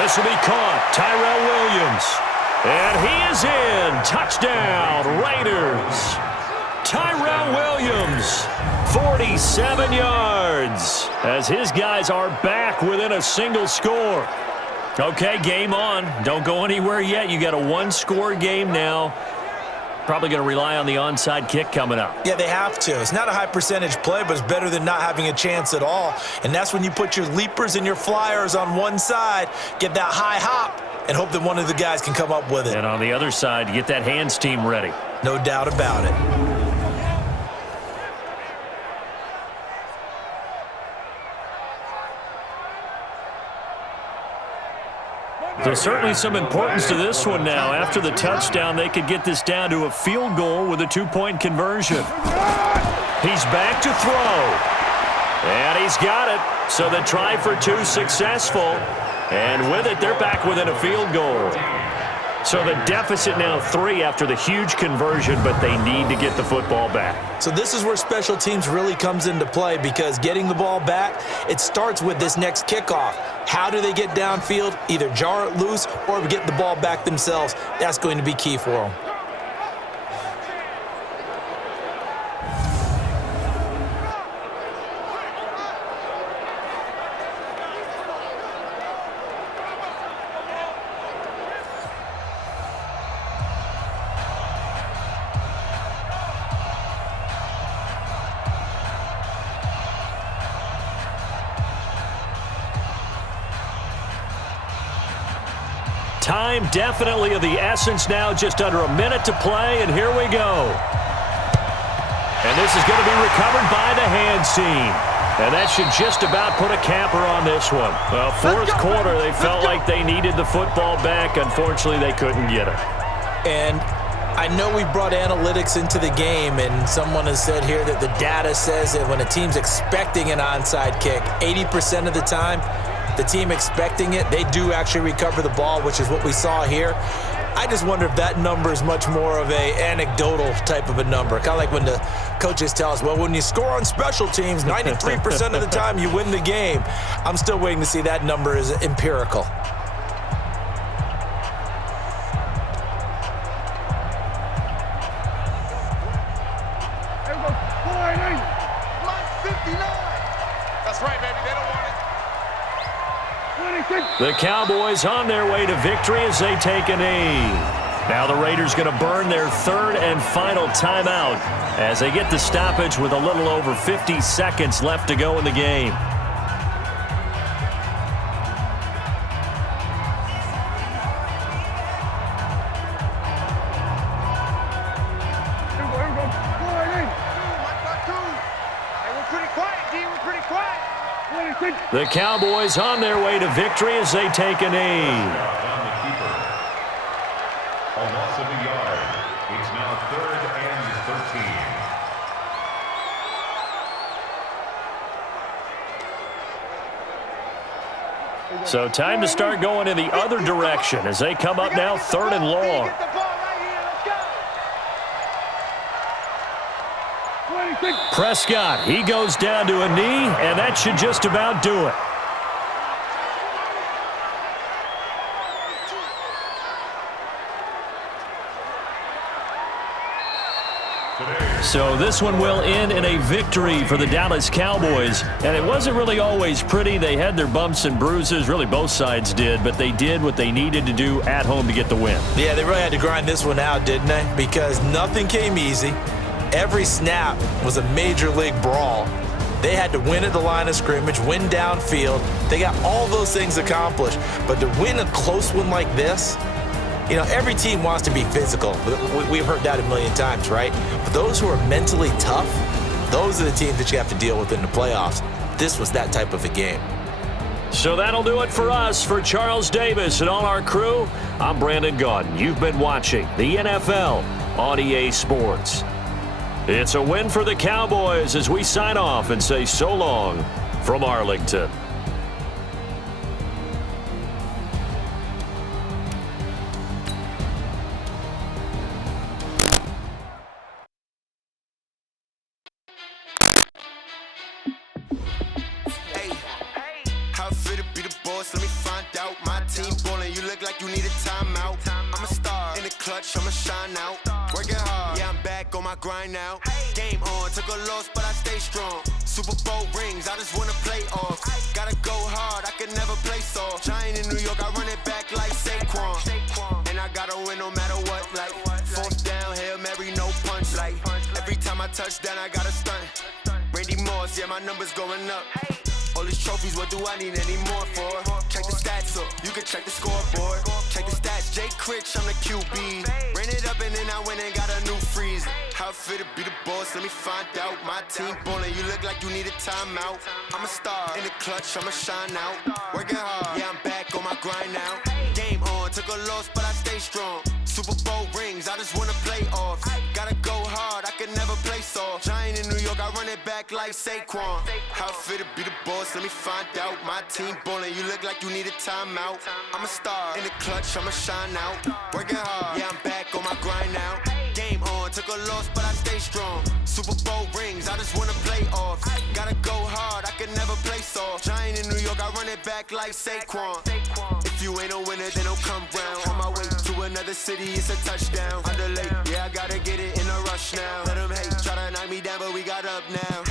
This will be caught. Tyrell Williams. And he is in. Touchdown, Raiders. Tyrell Williams, 47 yards, as his guys are back within a single score. Okay, game on. Don't go anywhere yet. You got a 1-score game now. Probably going to rely on the onside kick coming up. Yeah, they have to. It's not a high percentage play, but it's better than not having a chance at all. And that's when you put your leapers and your flyers on one side, get that high hop, and hope that one of the guys can come up with it. And on the other side, get that hands team ready. No doubt about it. There's certainly some importance to this one now. After the touchdown, they could get this down to a field goal with a 2-point conversion. He's back to throw. And he's got it. So the try for 2 successful. And with it, they're back within a field goal. So the deficit now 3 after the huge conversion, but they need to get the football back. So this is where special teams really comes into play, because getting the ball back, it starts with this next kickoff. How do they get downfield? Either jar it loose or get the ball back themselves. That's going to be key for them. Time definitely of the essence now, just under a minute to play, and here we go. And this is going to be recovered by the hands team. And that should just about put a capper on this one. Well, 4th quarter, they felt like they needed the football back. Unfortunately, they couldn't get it. And I know we brought analytics into the game, and someone has said here that the data says that when a team's expecting an onside kick, 80% of the time, the team expecting it, they do actually recover the ball, which is what we saw here. I just wonder if that number is much more of a anecdotal type of a number. Kind of like when the coaches tell us, well, when you score on special teams, 93% of the time you win the game. I'm still waiting to see that number is empirical. That's right, baby. They don't want it. The Cowboys on their way to victory as they take a knee. Now the Raiders going to burn their 3rd and final timeout as they get the stoppage with a little over 50 seconds left to go in the game. The Cowboys on their way to victory as they take a knee. On the keeper. A loss of a yard. It's now 3rd and 13. So time to start going in the other direction as they come up now 3rd and long. Prescott, he goes down to a knee, and that should just about do it. So this one will end in a victory for the Dallas Cowboys. And it wasn't really always pretty. They had their bumps and bruises. Really, both sides did. But they did what they needed to do at home to get the win. Yeah, they really had to grind this one out, didn't they? Because nothing came easy. Every snap was a major league brawl. They had to win at the line of scrimmage, win downfield. They got all those things accomplished. But to win a close one like this, you know, every team wants to be physical. We've heard that a million times, right? But those who are mentally tough, those are the teams that you have to deal with in the playoffs. This was that type of a game. So that'll do it for us. For Charles Davis and all our crew, I'm Brandon Gaudin. You've been watching the NFL on EA Sports. It's a win for the Cowboys as we sign off and say so long from Arlington. How fit to be the boss? Let me find out. My team ballin', you look like you need a timeout. I'm a star in the clutch, I'ma shine out. Working hard, yeah, I'm back on my grind now. Game on, took a loss, but I stay strong. Super Bowl rings, I just wanna play off. Gotta go hard, I can never play soft. Giant in New York, I run it back like Saquon. And I gotta win no matter what, like 4th down, Hail Mary, no punch. Like every time I touch down, I gotta stunt. Randy Moss, yeah, my numbers going up. All these trophies, what do I need any more for? Check the stats up, you can check the scoreboard. Check the stats, Jay Critch, I'm the QB. Ran it up and then I went and got a new freeze. How fit to be the boss, let me find out. My team ballin', you look like you need a timeout. I'm a star in the clutch, I'ma shine out. Working hard, yeah, I'm back on my grind now. Game on, took a loss, but I stay strong. Super Bowl rings, I just wanna play off. Gotta go hard, I can never play soft. Giant in New York, I run it back like Saquon. How fit to be the boss, let me find out. My team ballin', you look like you need a timeout. I'm a star in the clutch, I'ma shine out. Working hard, yeah, I'm back on my grind now. Game on, took a loss, but I stay strong. Super Bowl rings, I just wanna play off. Gotta go hard, I can never play soft. Giant in New York, I run it back like Saquon. If you ain't a winner, then don't come round. On my way to another city, it's a touchdown. Underlay, yeah, I gotta get it in a rush now. Let them hate, try to knock me down, but we got up now.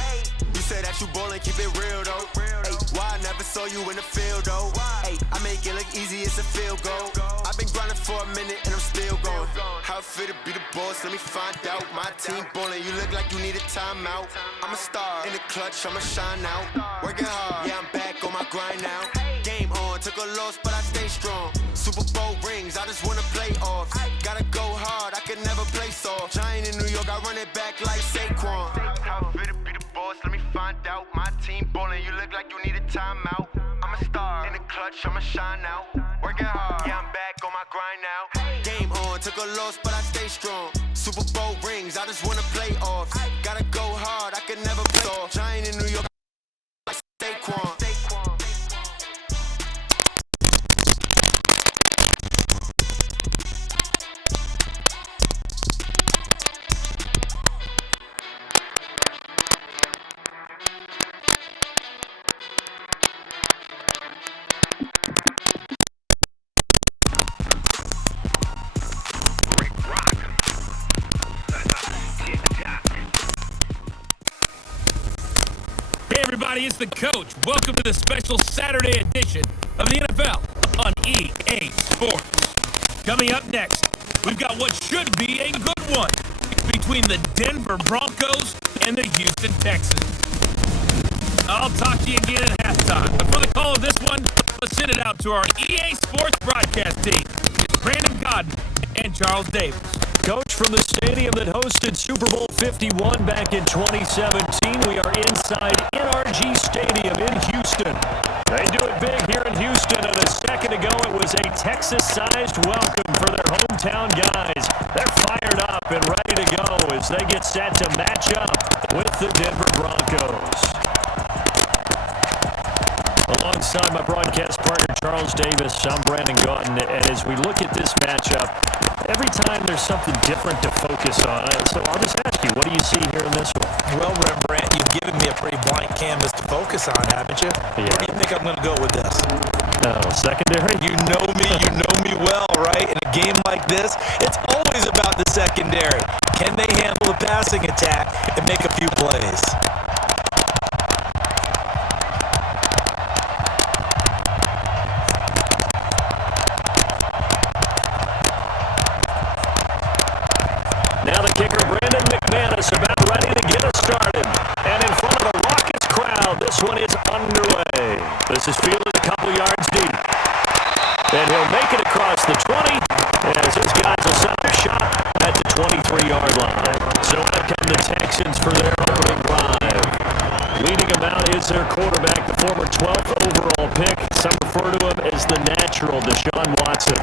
You say that you ballin', keep it real though. Hey, why I never saw you in the field though? Hey, I make it look easy, it's a field goal. I've been grinding for a minute and I'm still going. How fit to be the boss, let me find out. My team ballin', you look like you need a timeout. I'm a star in the clutch, I'ma shine out. Working hard, yeah, I'm back on my grind now. Game on, took a loss, but I stay strong. Super Bowl rings, I just wanna play off. Gotta go hard, I can never play soft. Giant in New York, I run it back like Saquon. How fit to be the boss, let me find out. My team ballin', you look like you need a timeout. I'm a star in the clutch, I'ma shine out. Working hard, yeah, I'm back on my grind now. Game on, took a loss, but I stay strong. Super Bowl rings, I just wanna play off. Gotta go hard, I can never play soft. Giant in New York, like Saquon. Hey everybody, it's the coach. Welcome to the special Saturday edition of the NFL on EA Sports. Coming up next, we've got what should be a good one between the Denver Broncos and the Houston Texans. I'll talk to you again at halftime. But for the call of this one, let's send it out to our EA Sports broadcast team. It's Brandon Gaudin and Charles Davis. Coach, from the stadium that hosted Super Bowl 51 back in 2017, we are inside NRG Stadium in Houston. They do it big here in Houston, and a second ago it was a Texas-sized welcome for their hometown guys. They're fired up and ready to go as they get set to match up with the Denver Broncos. Alongside my broadcast partner, Charles Davis, I'm Brandon Gautin, and as we look at this matchup, every time there's something different to focus on. So I'll just ask you, what do you see here in this one? Well, Rembrandt, you've given me a pretty blank canvas to focus on, haven't you? Yeah. Where do you think I'm going to go with this? Secondary? You know me well, right? In a game like this, it's always about the secondary. Can they handle the passing attack and make a few plays? Now the kicker, Brandon McManus, about ready to get us started. And in front of a raucous crowd, this one is underway. This is fielded a couple yards deep. And he'll make it across the 20 as his guys will set their shot at the 23-yard line. So out come the Texans for their opening drive. Leading them out is their quarterback, the former 12th overall pick. Some refer to him as the natural, Deshaun Watson.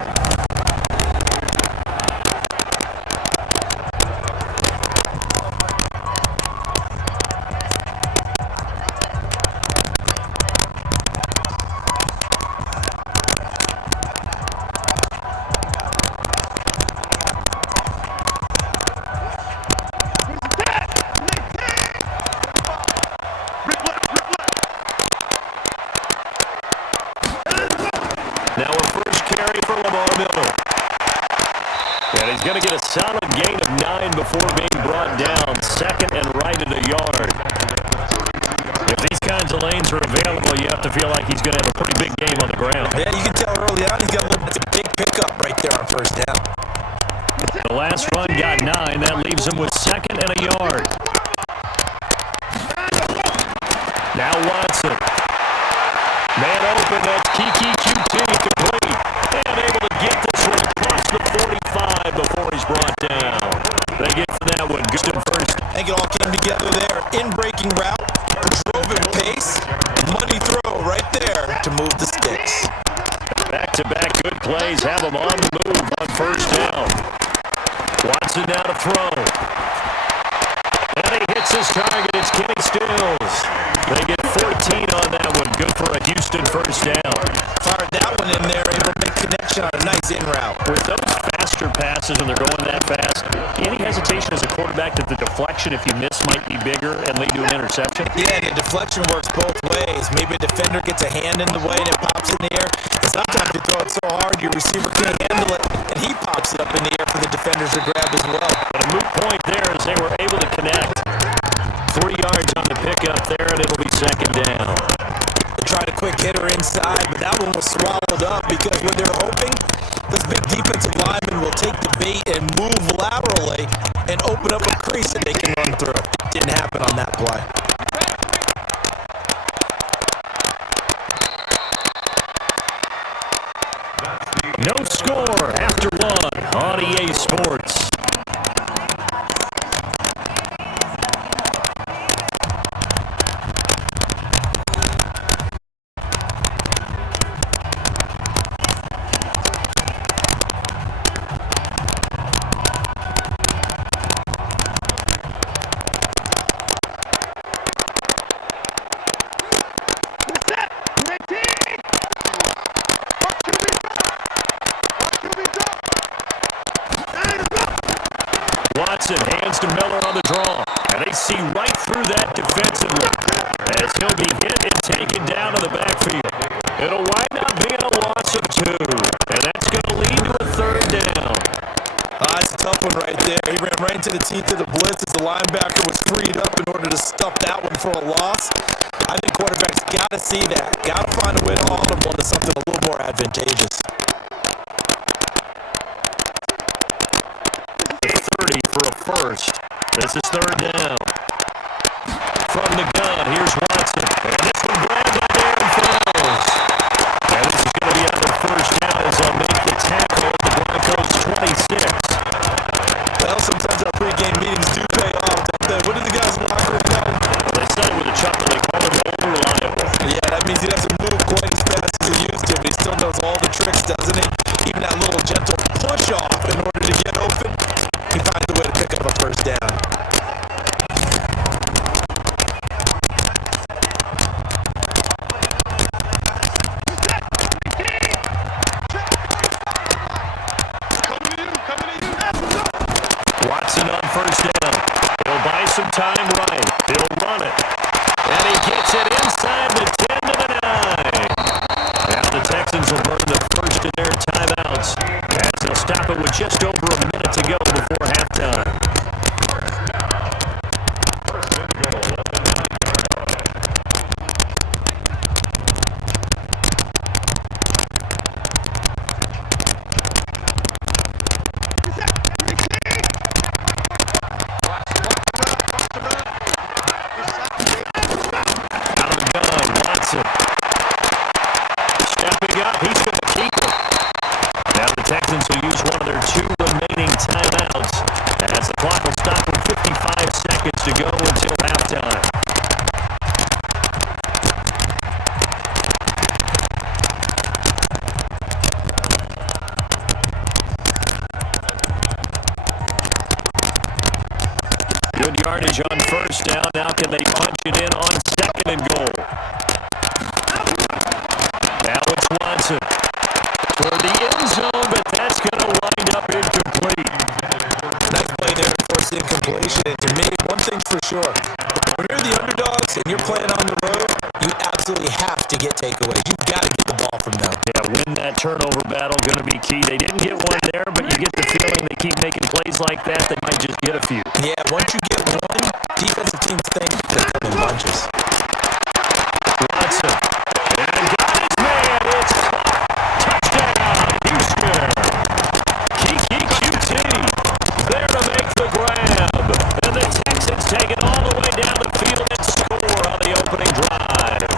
Now a first carry for Lamar Miller. And he's going to get a solid gain of 9 before being brought down. Second and right at a yard. If these kinds of lanes are available, you have to feel like he's going to have a pretty big game on the ground. Yeah, you can tell early on he's got a big pickup right there on first down. The last run got 9. That leaves him with second and a yard. Now Watson. Man open, that's Kiki QT complete. And able to get this one across the 45 before he's brought down. They get for that one. Good first. I think it all came together there. In-breaking route, drove at pace, money throw right there to move the sticks. Back-to-back good plays have him on the move on first down. Watson now to throw. And he hits his target. It's Kenny Stills. They get 14 on that one. Good for a Houston first down. Fired that one in there, able to make connection on a nice in route. With those faster passes when they're going that fast, any hesitation as a quarterback that the deflection, if you miss, might be bigger and lead to an interception? Yeah, the deflection works both ways. Maybe a defender gets a hand in the way and it pops in the air. And sometimes you throw it so hard your receiver can't handle it, and he pops it up in the air for the defenders to grab as well. But a moot point there as they were able to connect. 3 yards on the pickup there, and it'll be second down. They tried a quick hitter inside, but that one was swallowed up because what they're hoping, this big defensive lineman will take the bait and move laterally and open up a crease that they can run through. Didn't happen on that play. No score after one on EA Sports. Watson hands to Miller on the draw. And they see right through that defensively as he'll be hit and taken down to the backfield. It'll wind up being a loss of 2. And that's going to lead to a third down. That's a tough one right there. He ran right into the teeth of the blitz as the linebacker was freed up in order to stuff that one for a loss. I think quarterbacks got to see that. Got to find a way to hold them onto something a little more advantageous. 30 for a first. This is third down. From the gun, here's Watson. And this one grabbed by Aaron Fells. And this is going to be on their first down as they'll make the tackle at the Broncos 26. gets it inside the 10 to the 9. Now the Texans will burn the first of their timeouts as they'll stop it with just over a minute to go before halftime. Stepping up, he's going to keep it. Now the Texans will use one of their 2 remaining timeouts as the clock will stop with 55 seconds to go until halftime. Good yardage on first down. Now can they punch it in on second and goal? Now it's Watson for the end zone, but that's going to wind up incomplete. Nice play there to force the incompletion. And to me, one thing's for sure. When you're the underdogs and you're playing on the road, you absolutely have to get takeaways. You've got to get the ball from them. Yeah, win that turnover battle, going to be key. They didn't get one there, but you get the feeling they keep making plays like that, they might just get a few. Yeah, once you get one, defensive teams think they come in bunches. Watson. And got his man. It's touchdown, Houston. Kiki QT there to make the grab. And the Texans take it all the way down the field and score on the opening drive.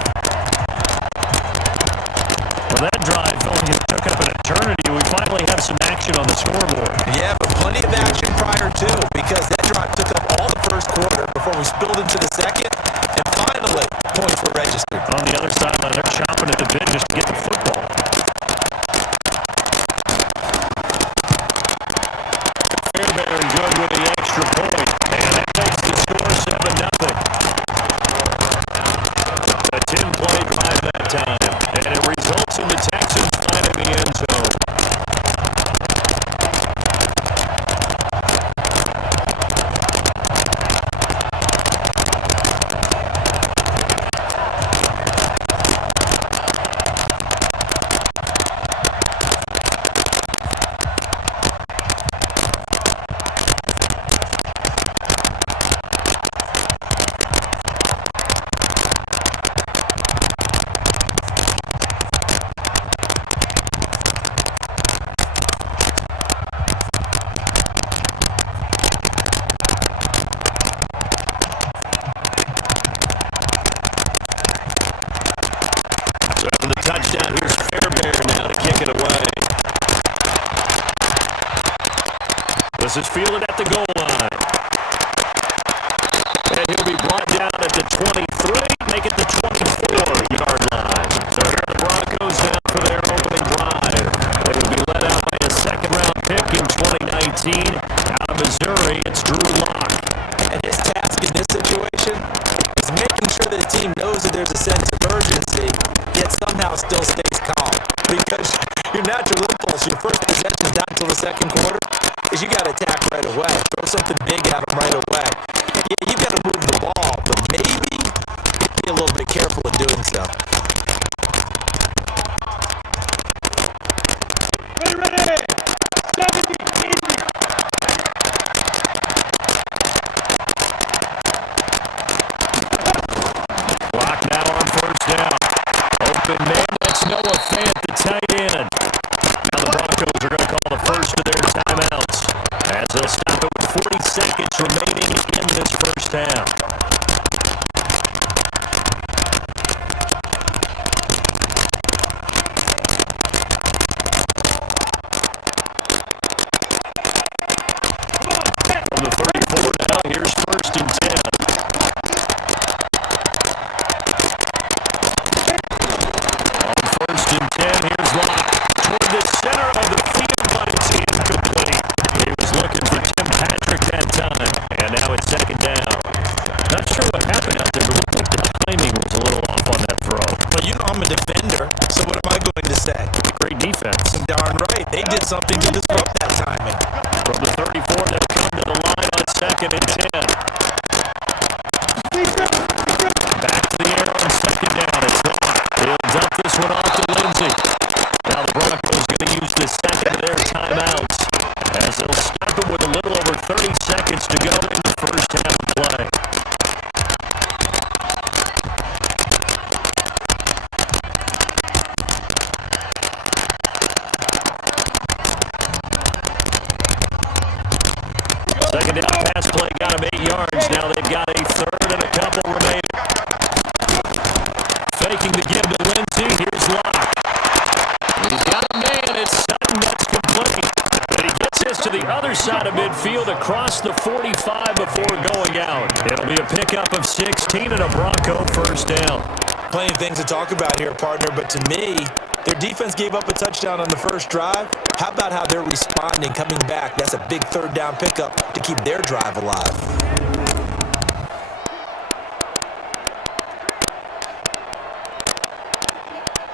Well, that drive only took up an eternity. We finally have some action on the scoreboard. Yeah, but plenty of action prior to, because that drive took up all the first quarter before we spilled into the second, and finally, points were registered. On the other sideline, they're chomping at the bit just to get the football. Fairbairn good with the extra point, and that makes the score 7-0. A 10-play drive that time, and it results in the Texans finding the end zone. Touchdown. Here's Fairbairn now to kick it away. This is fielded at the goal line. And he'll be brought down at the 23, make it the 24-yard line. So here are the Broncos now for their opening drive. They will be led out by a second-round pick in 2019. Out of Missouri, it's Drew Lock. And his task in this situation is making sure that the team knows that there's a sense of urgency, yet somehow still stays calm. Because your natural impulse, your first possession not until the second quarter, is you got to attack right away. Throw something big at them right away. Yeah, you got to move the ball, but maybe be a little bit careful in doing so. Ready! 70, 80. Clock now on first down. Open man, that's Noah Fant, the tight end. Now the Broncos are going to call the first of their timeouts as they'll stop it with 40 seconds remaining in this first half. From the 34 now, here's first and 10. First and 10, here's Locke toward the center of the field, but it's incomplete. He was looking for Tim Patrick that time, and now it's second down. Not sure what happened out there, but it looked like the timing was a little off on that throw. But you know I'm a defender, so what am I going to say? Great defense. Darn right, they did something to disrupt that timing. From the 34, they'll come to the line on second and 10. Back to the air on this one off to Lindsey. Now the Broncos going to use the second of their timeouts as they'll start them with a little over 30 seconds to go in the first half of play. Second down pass play got him 8 yards. Now they've got a third and a couple remaining. Faking the give to Lindsey. Here's Locke. He's got a man. It's Sutton that's complete. But he gets this to the other side of midfield across the 45 before going out. It'll be a pickup of 16 and a Bronco first down. Plenty of things to talk about here, partner, but to me, their defense gave up a touchdown on the first drive. How about how they're responding, coming back? That's a big third down pickup to keep their drive alive.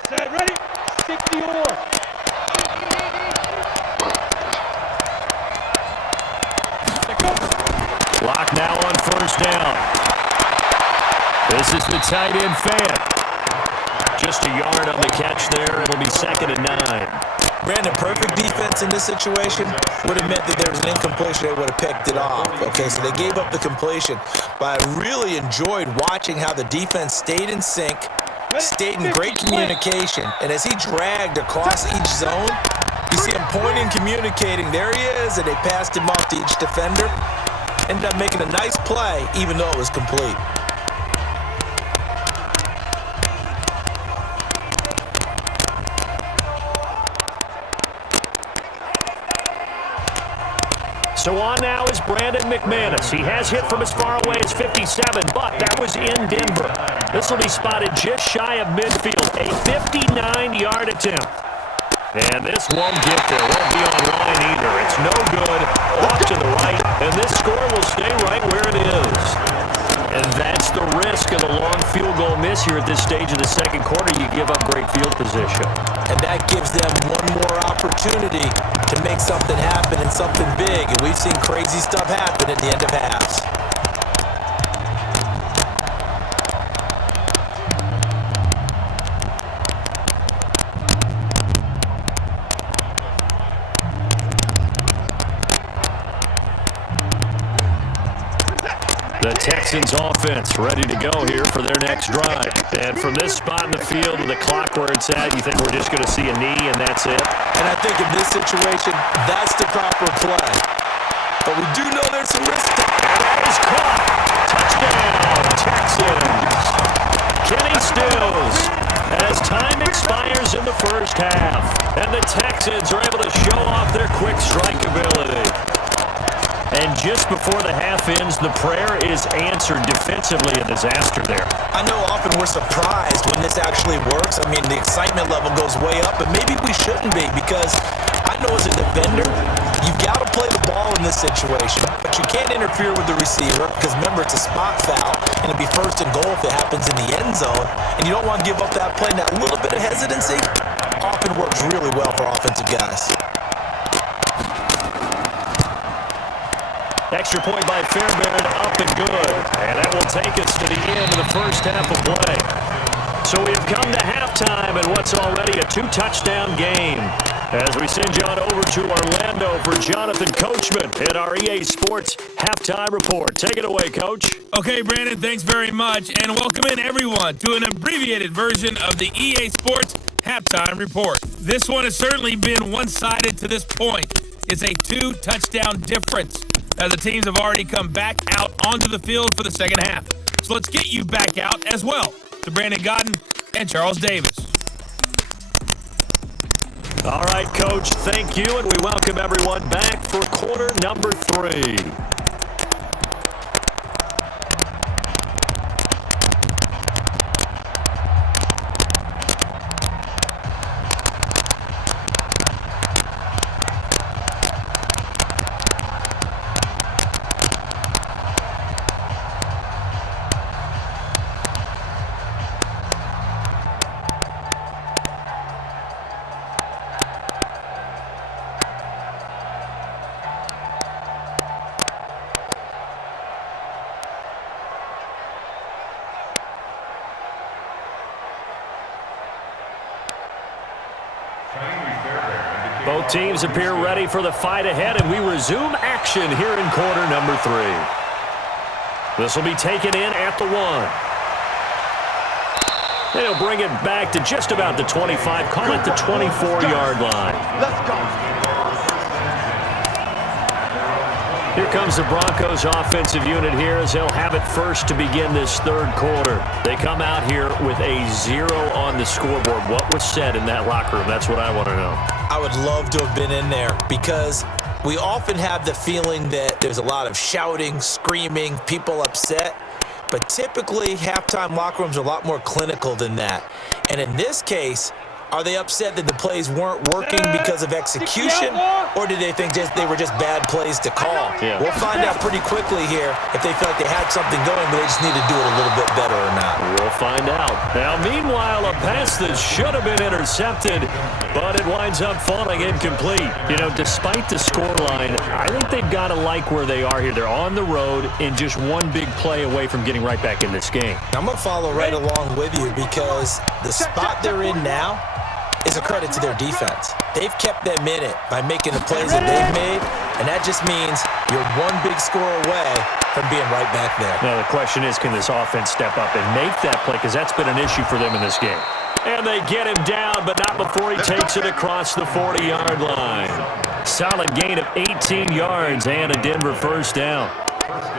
Set, ready? 60 or. Lock now on first down. This is the tight end fan. Just a yard on the catch there. It'll be second and 9. Brandon, perfect defense in this situation would have meant that there was an incompletion. They would have picked it off. Okay, so they gave up the completion. But I really enjoyed watching how the defense stayed in sync, stayed in great communication. And as he dragged across each zone, you see him pointing, communicating. There he is, and they passed him off to each defender. Ended up making a nice play, even though it was complete. So on now is Brandon McManus. He has hit from as far away as 57, but that was in Denver. This will be spotted just shy of midfield, a 59-yard attempt. And this won't get there, won't be on line either. It's no good, off to the right, and this score will stay right where it is. And that's the risk of the long field goal miss here at this stage of the second quarter. You give up great field position. And that gives them one more opportunity to make something happen and something big. And we've seen crazy stuff happen at the end of halves. The Texans offense ready to go here for their next drive. And from this spot in the field with the clock where it's at, you think we're just going to see a knee and that's it? And I think in this situation, that's the proper play. But we do know there's some risk. And that is caught. Touchdown, Texans. Kenny Stills as time expires in the first half. And the Texans are able to show off their quick strike ability. And just before the half ends, the prayer is answered defensively. A disaster there. I know often we're surprised when this actually works. I mean, the excitement level goes way up, but maybe we shouldn't be because I know as a defender, you've got to play the ball in this situation, but you can't interfere with the receiver because remember, it's a spot foul, and it'll be first and goal if it happens in the end zone, and you don't want to give up that play. And that little bit of hesitancy often works really well for offensive guys. Extra point by Fairbairn, up and good. And that will take us to the end of the first half of play. So we've come to halftime in what's already a 2-touchdown game. As we send you on over to Orlando for Jonathan Coachman in our EA Sports Halftime Report. Take it away, Coach. Okay, Brandon, thanks very much. And welcome in, everyone, to an abbreviated version of the EA Sports Halftime Report. This one has certainly been one-sided to this point. It's a 2-touchdown difference, as the teams have already come back out onto the field for the second half. So let's get you back out as well to Brandon Godden and Charles Davis. All right, Coach, thank you, and we welcome everyone back for quarter number 3. Both teams appear ready for the fight ahead, and we resume action here in quarter number 3. This will be taken in at the 1. And he'll bring it back to just about the 25, call it the 24-yard line. Let's go. Here comes the Broncos offensive unit here as they'll have it first to begin this third quarter. They come out here with a 0 on the scoreboard. What was said in that locker room? That's what I want to know. I would love to have been in there because we often have the feeling that there's a lot of shouting, screaming, people upset. But typically, halftime locker rooms are a lot more clinical than that. And in this case, are they upset that the plays weren't working because of execution, or did they think they were just bad plays to call? Yeah. We'll find out pretty quickly here if they feel like they had something going, but they just need to do it a little bit better or not. We'll find out. Now, meanwhile, a pass that should have been intercepted, but it winds up falling incomplete. You know, despite the scoreline, I think they've got to like where they are here. They're on the road and just one big play away from getting right back in this game. I'm going to follow right along with you because the spot they're in now is a credit to their defense. They've kept them in it by making the plays that they've made, and that just means you're one big score away from being right back there. Now, the question is, can this offense step up and make that play? Because that's been an issue for them in this game. And they get him down, but not before he takes it across the 40-yard line. Solid gain of 18 yards and a Denver first down.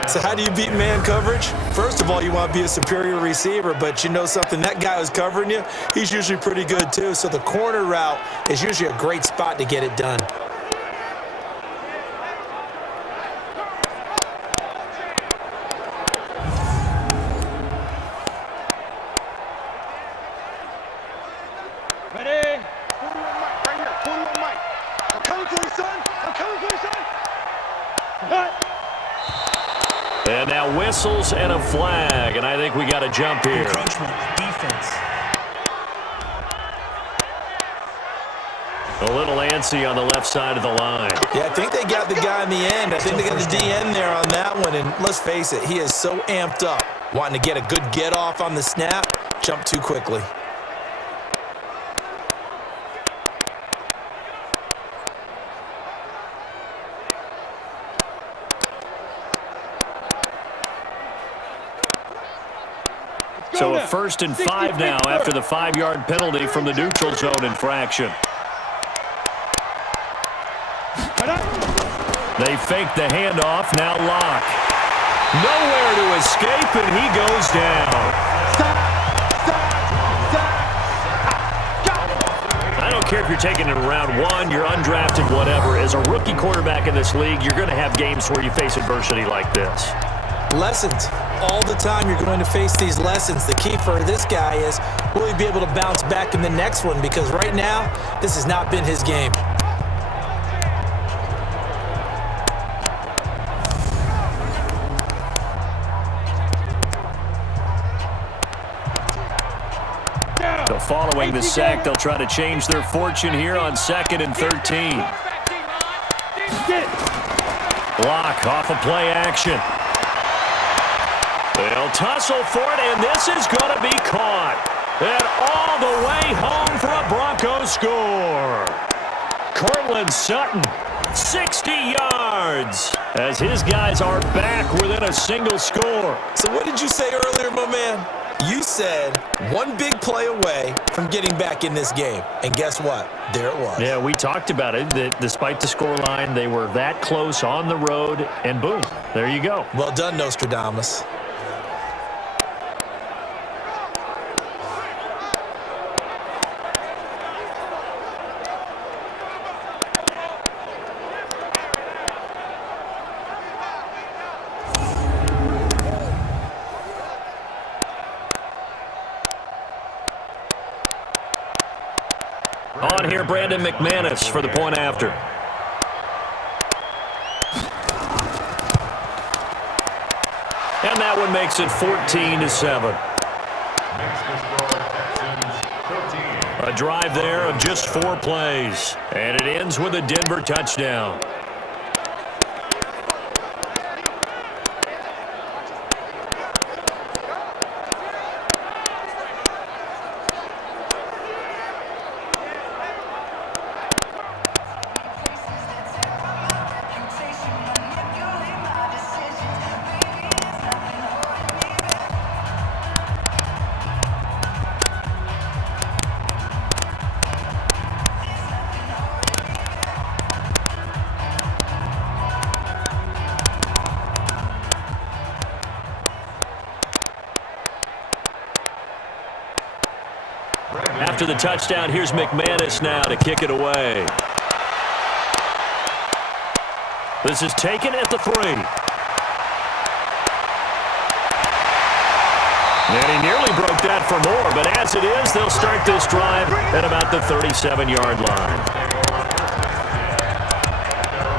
So how do you beat man coverage? First of all, you want to be a superior receiver, but you know something, that guy who's covering you, he's usually pretty good too. So the corner route is usually a great spot to get it done. Ready? Pull your mic right here. Pull your mic. I'm coming for you, son. I'm coming for you, son. What? And now whistles and a flag, and I think we got a jump here. Encroachment, defense. A little antsy on the left side of the line. Yeah, I think they got the guy in the end. I think they got the DN there on that one, and let's face it, he is so amped up, wanting to get a good get off on the snap, jump too quickly. So a 1st and 5 now after the 5-yard penalty from the neutral zone infraction. They fake the handoff, now Locke. Nowhere to escape, and he goes down. I don't care if you're taking it in round 1, you're undrafted, whatever. As a rookie quarterback in this league, you're going to have games where you face adversity like this. Lessons. All the time you're going to face these lessons. The key for this guy is, will he be able to bounce back in the next one? Because right now, this has not been his game. So following the sack, they'll try to change their fortune here on 2nd and 13. Block off of play action. They'll tussle for it, and this is going to be caught. And all the way home for a Broncos score. Cortland Sutton, 60 yards, as his guys are back within a single score. So what did you say earlier, my man? You said one big play away from getting back in this game. And guess what? There it was. Yeah, we talked about it, that despite the scoreline, they were that close on the road, and boom, there you go. Well done, Nostradamus. On here, Brandon McManus for the point after. And that one makes it 14-7. A drive there of just 4 plays. And it ends with a Denver touchdown. After the touchdown, here's McManus now to kick it away. This is taken at the 3. And he nearly broke that for more, but as it is, they'll start this drive at about the 37-yard line.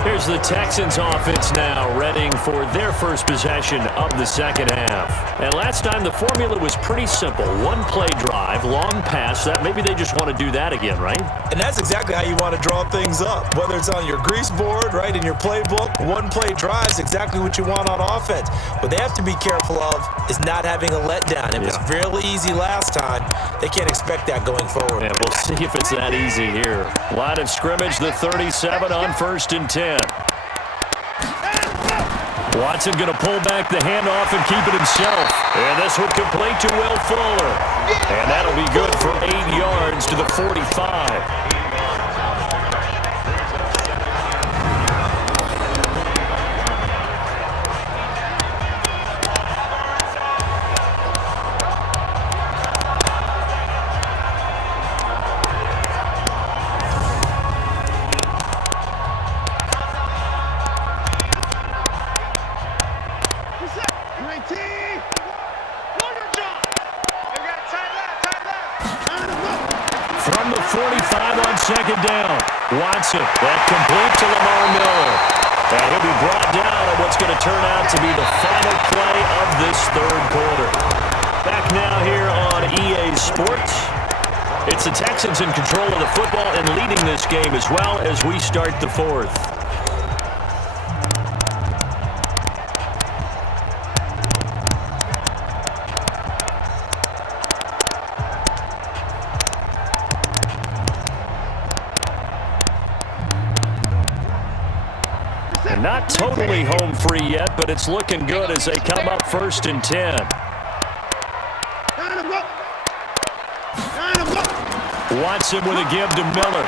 Here's the Texans offense now, readying for their first possession of the second half. And last time, the formula was pretty simple. One-play drive, long pass. That maybe they just want to do that again, right? And that's exactly how you want to draw things up. Whether it's on your grease board, right, in your playbook, one-play drive is exactly what you want on offense. What they have to be careful of is not having a letdown. It was really easy last time. They can't expect that going forward. And we'll see if it's that easy here. Line of scrimmage, the 37 on 1st and 10. Watson going to pull back the handoff and keep it himself. And this one complete to Will Fuller. And that'll be good for 8 yards to the 45. From the 45 on second down, Watson, that complete to Lamar Miller. And he'll be brought down at what's going to turn out to be the final play of this third quarter. Back now here on EA Sports. It's the Texans in control of the football and leading this game as well as we start the fourth. Not totally home free yet, but it's looking good as they come up 1st and 10. Watson with a give to Miller.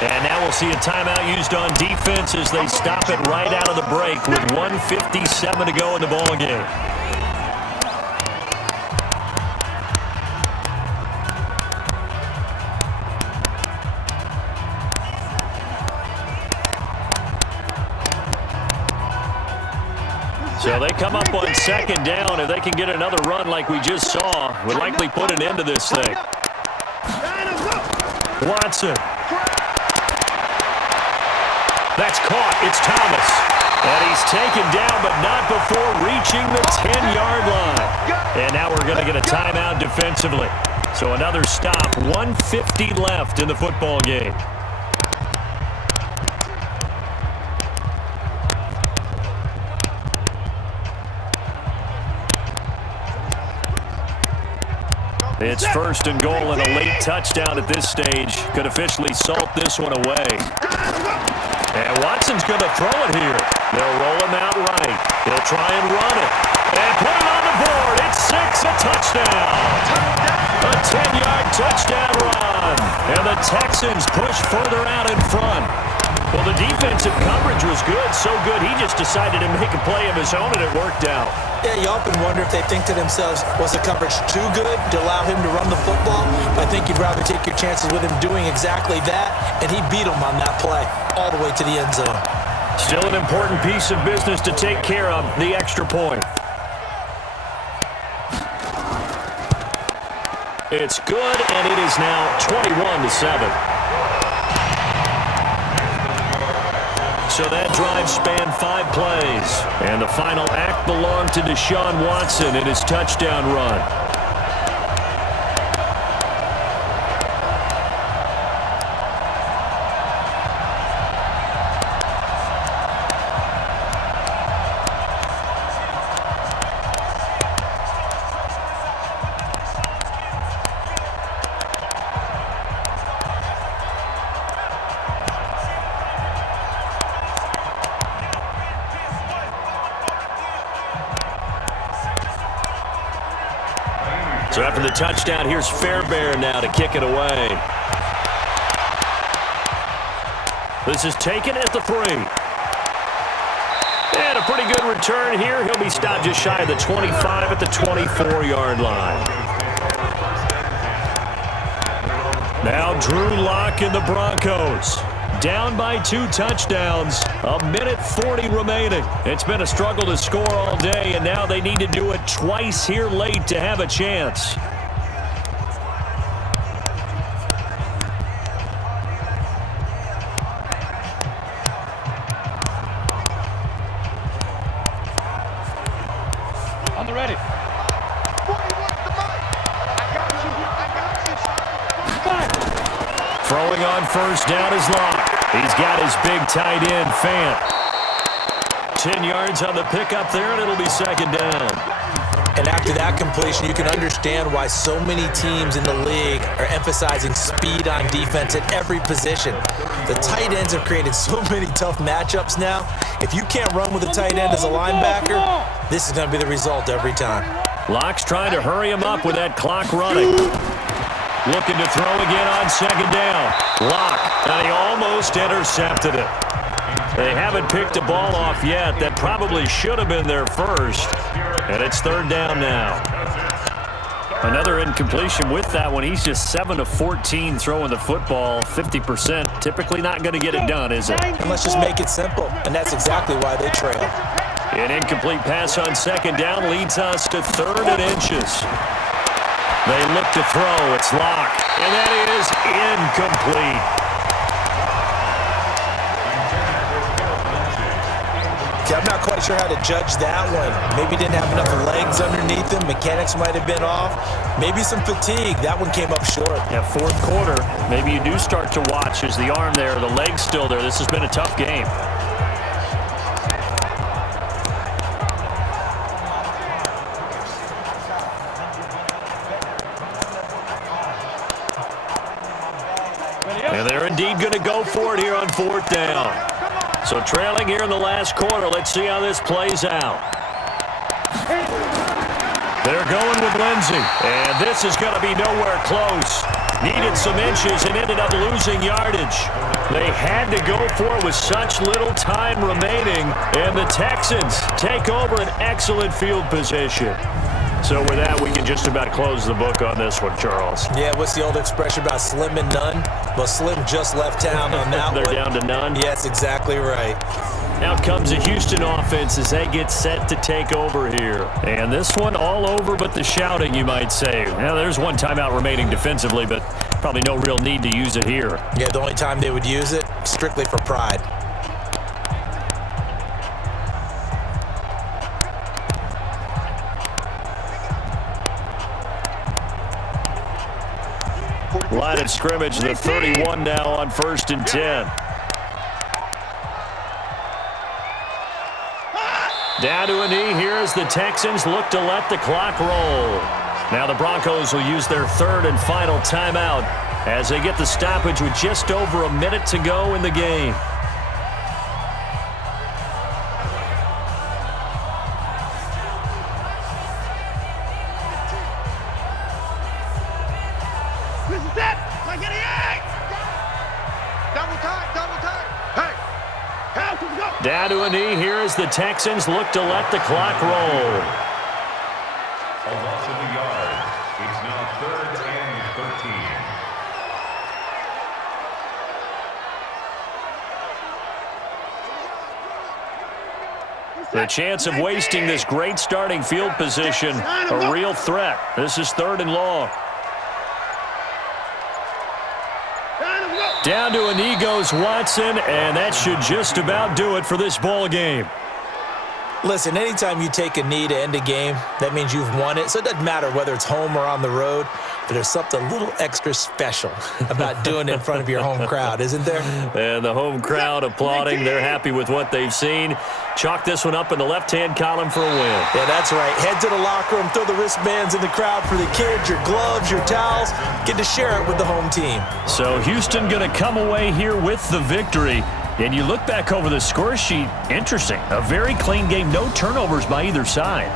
And now we'll see a timeout used on defense as they stop it right out of the break with 1:57 to go in the ballgame. So they come up on second down. If they can get another run like we just saw, would likely put an end to this thing. Watson. That's caught. It's Thomas. And he's taken down, but not before reaching the 10-yard line. And now we're going to get a timeout defensively. So another stop. 1:50 left in the football game. It's 1st and goal, and a late touchdown at this stage could officially salt this one away. And Watson's going to throw it here. They'll roll him out right. He'll try and run it. And put it on the board. It's 6, a touchdown. A 10-yard touchdown run. And the Texans push further out in front. Well, the defensive coverage was good, so good he just decided to make a play of his own, and it worked out. Yeah, you often wonder if they think to themselves, was the coverage too good to allow him to run the football? I think you'd rather take your chances with him doing exactly that, and he beat him on that play all the way to the end zone. Still an important piece of business to take care of, the extra point. It's good, and it is now 21-7. So that drive spanned 5 plays. And the final act belonged to Deshaun Watson in his touchdown run. So after the touchdown, here's Fairbairn now to kick it away. This is taken at the 3. And a pretty good return here. He'll be stopped just shy of the 25 at the 24-yard line. Now Drew Lock and the Broncos. Down by 2 touchdowns. 1:40 remaining. It's been a struggle to score all day, and now they need to do it twice here late to have a chance. On the ready. Throwing on first down is Lock. He's got his big tight end, Fant. 10 yards on the pickup there, and it'll be second down. And after that completion, you can understand why so many teams in the league are emphasizing speed on defense at every position. The tight ends have created so many tough matchups now. If you can't run with a tight end as a linebacker, this is going to be the result every time. Lock's trying to hurry him up with that clock running. Looking to throw again on second down. Lock, and he almost intercepted it. They haven't picked a ball off yet. That probably should have been their first. And it's third down now. Another incompletion with that one. He's just 7 of 14 throwing the football, 50%. Typically not going to get it done, is it? And let's just make it simple. And that's exactly why they trail. An incomplete pass on second down leads us to 3rd and inches. They look to throw. It's Lock. And that is incomplete. Okay, I'm not quite sure how to judge that one. Maybe didn't have enough legs underneath him. Mechanics might have been off. Maybe some fatigue. That one came up short. Yeah, 4th quarter. Maybe you do start to watch. Is the arm there? The leg's still there? This has been a tough game. And they're indeed going to go for it here on 4th down. So trailing here in the last quarter. Let's see how this plays out. They're going with Lindsey. And this is going to be nowhere close. Needed some inches and ended up losing yardage. They had to go for it with such little time remaining. And the Texans take over an excellent field position. So with that, we can just about close the book on this one, Charles. Yeah, what's the old expression about slim and none? Well, Slim just left town on that They're one. down to none? Yes, exactly right. Now comes the Houston offense as they get set to take over here. And this one all over but the shouting, you might say. Now, there's one timeout remaining defensively, but probably no real need to use it here. Yeah, the only time they would use it, strictly for pride. Line of scrimmage, the 31 now on 1st and 10. Down to a knee here as the Texans look to let the clock roll. Now the Broncos will use their 3rd and final timeout as they get the stoppage with just over a minute to go in the game. Down to a knee here as the Texans look to let the clock roll. A loss of a yard. It's now 3rd and 13. The chance of wasting this great starting field position, a real threat. This is 3rd and long. Down to a knee goes Watson, and that should just about do it for this ball game. Listen, anytime you take a knee to end a game, that means you've won it. So it doesn't matter whether it's home or on the road, but there's something a little extra special about doing it in front of your home crowd, isn't there? And the home crowd applauding. They're happy with what they've seen. Chalk this one up in the left-hand column for a win. Yeah, that's right. Head to the locker room, throw the wristbands in the crowd for the kids, your gloves, your towels. Get to share it with the home team. So Houston going to come away here with the victory. And you look back over the score sheet, interesting. A very clean game, no turnovers by either side.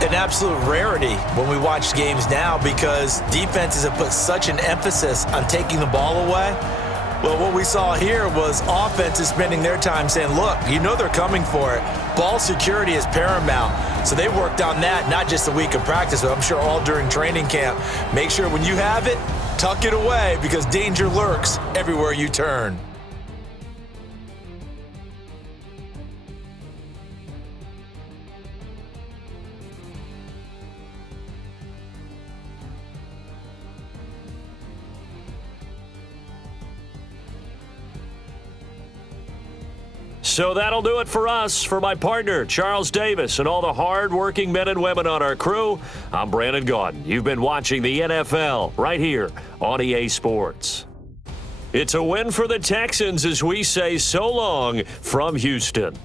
An absolute rarity when we watch games now because defenses have put such an emphasis on taking the ball away. Well, what we saw here was offenses spending their time saying, look, you know they're coming for it. Ball security is paramount. So they worked on that, not just a week of practice, but I'm sure all during training camp. Make sure when you have it, Tuck it away because danger lurks everywhere you turn. So that'll do it for us. For my partner, Charles Davis, and all the hard-working men and women on our crew, I'm Brandon Gaudin. You've been watching the NFL right here on EA Sports. It's a win for the Texans as we say so long from Houston.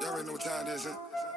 Y'all already know what time it is, huh?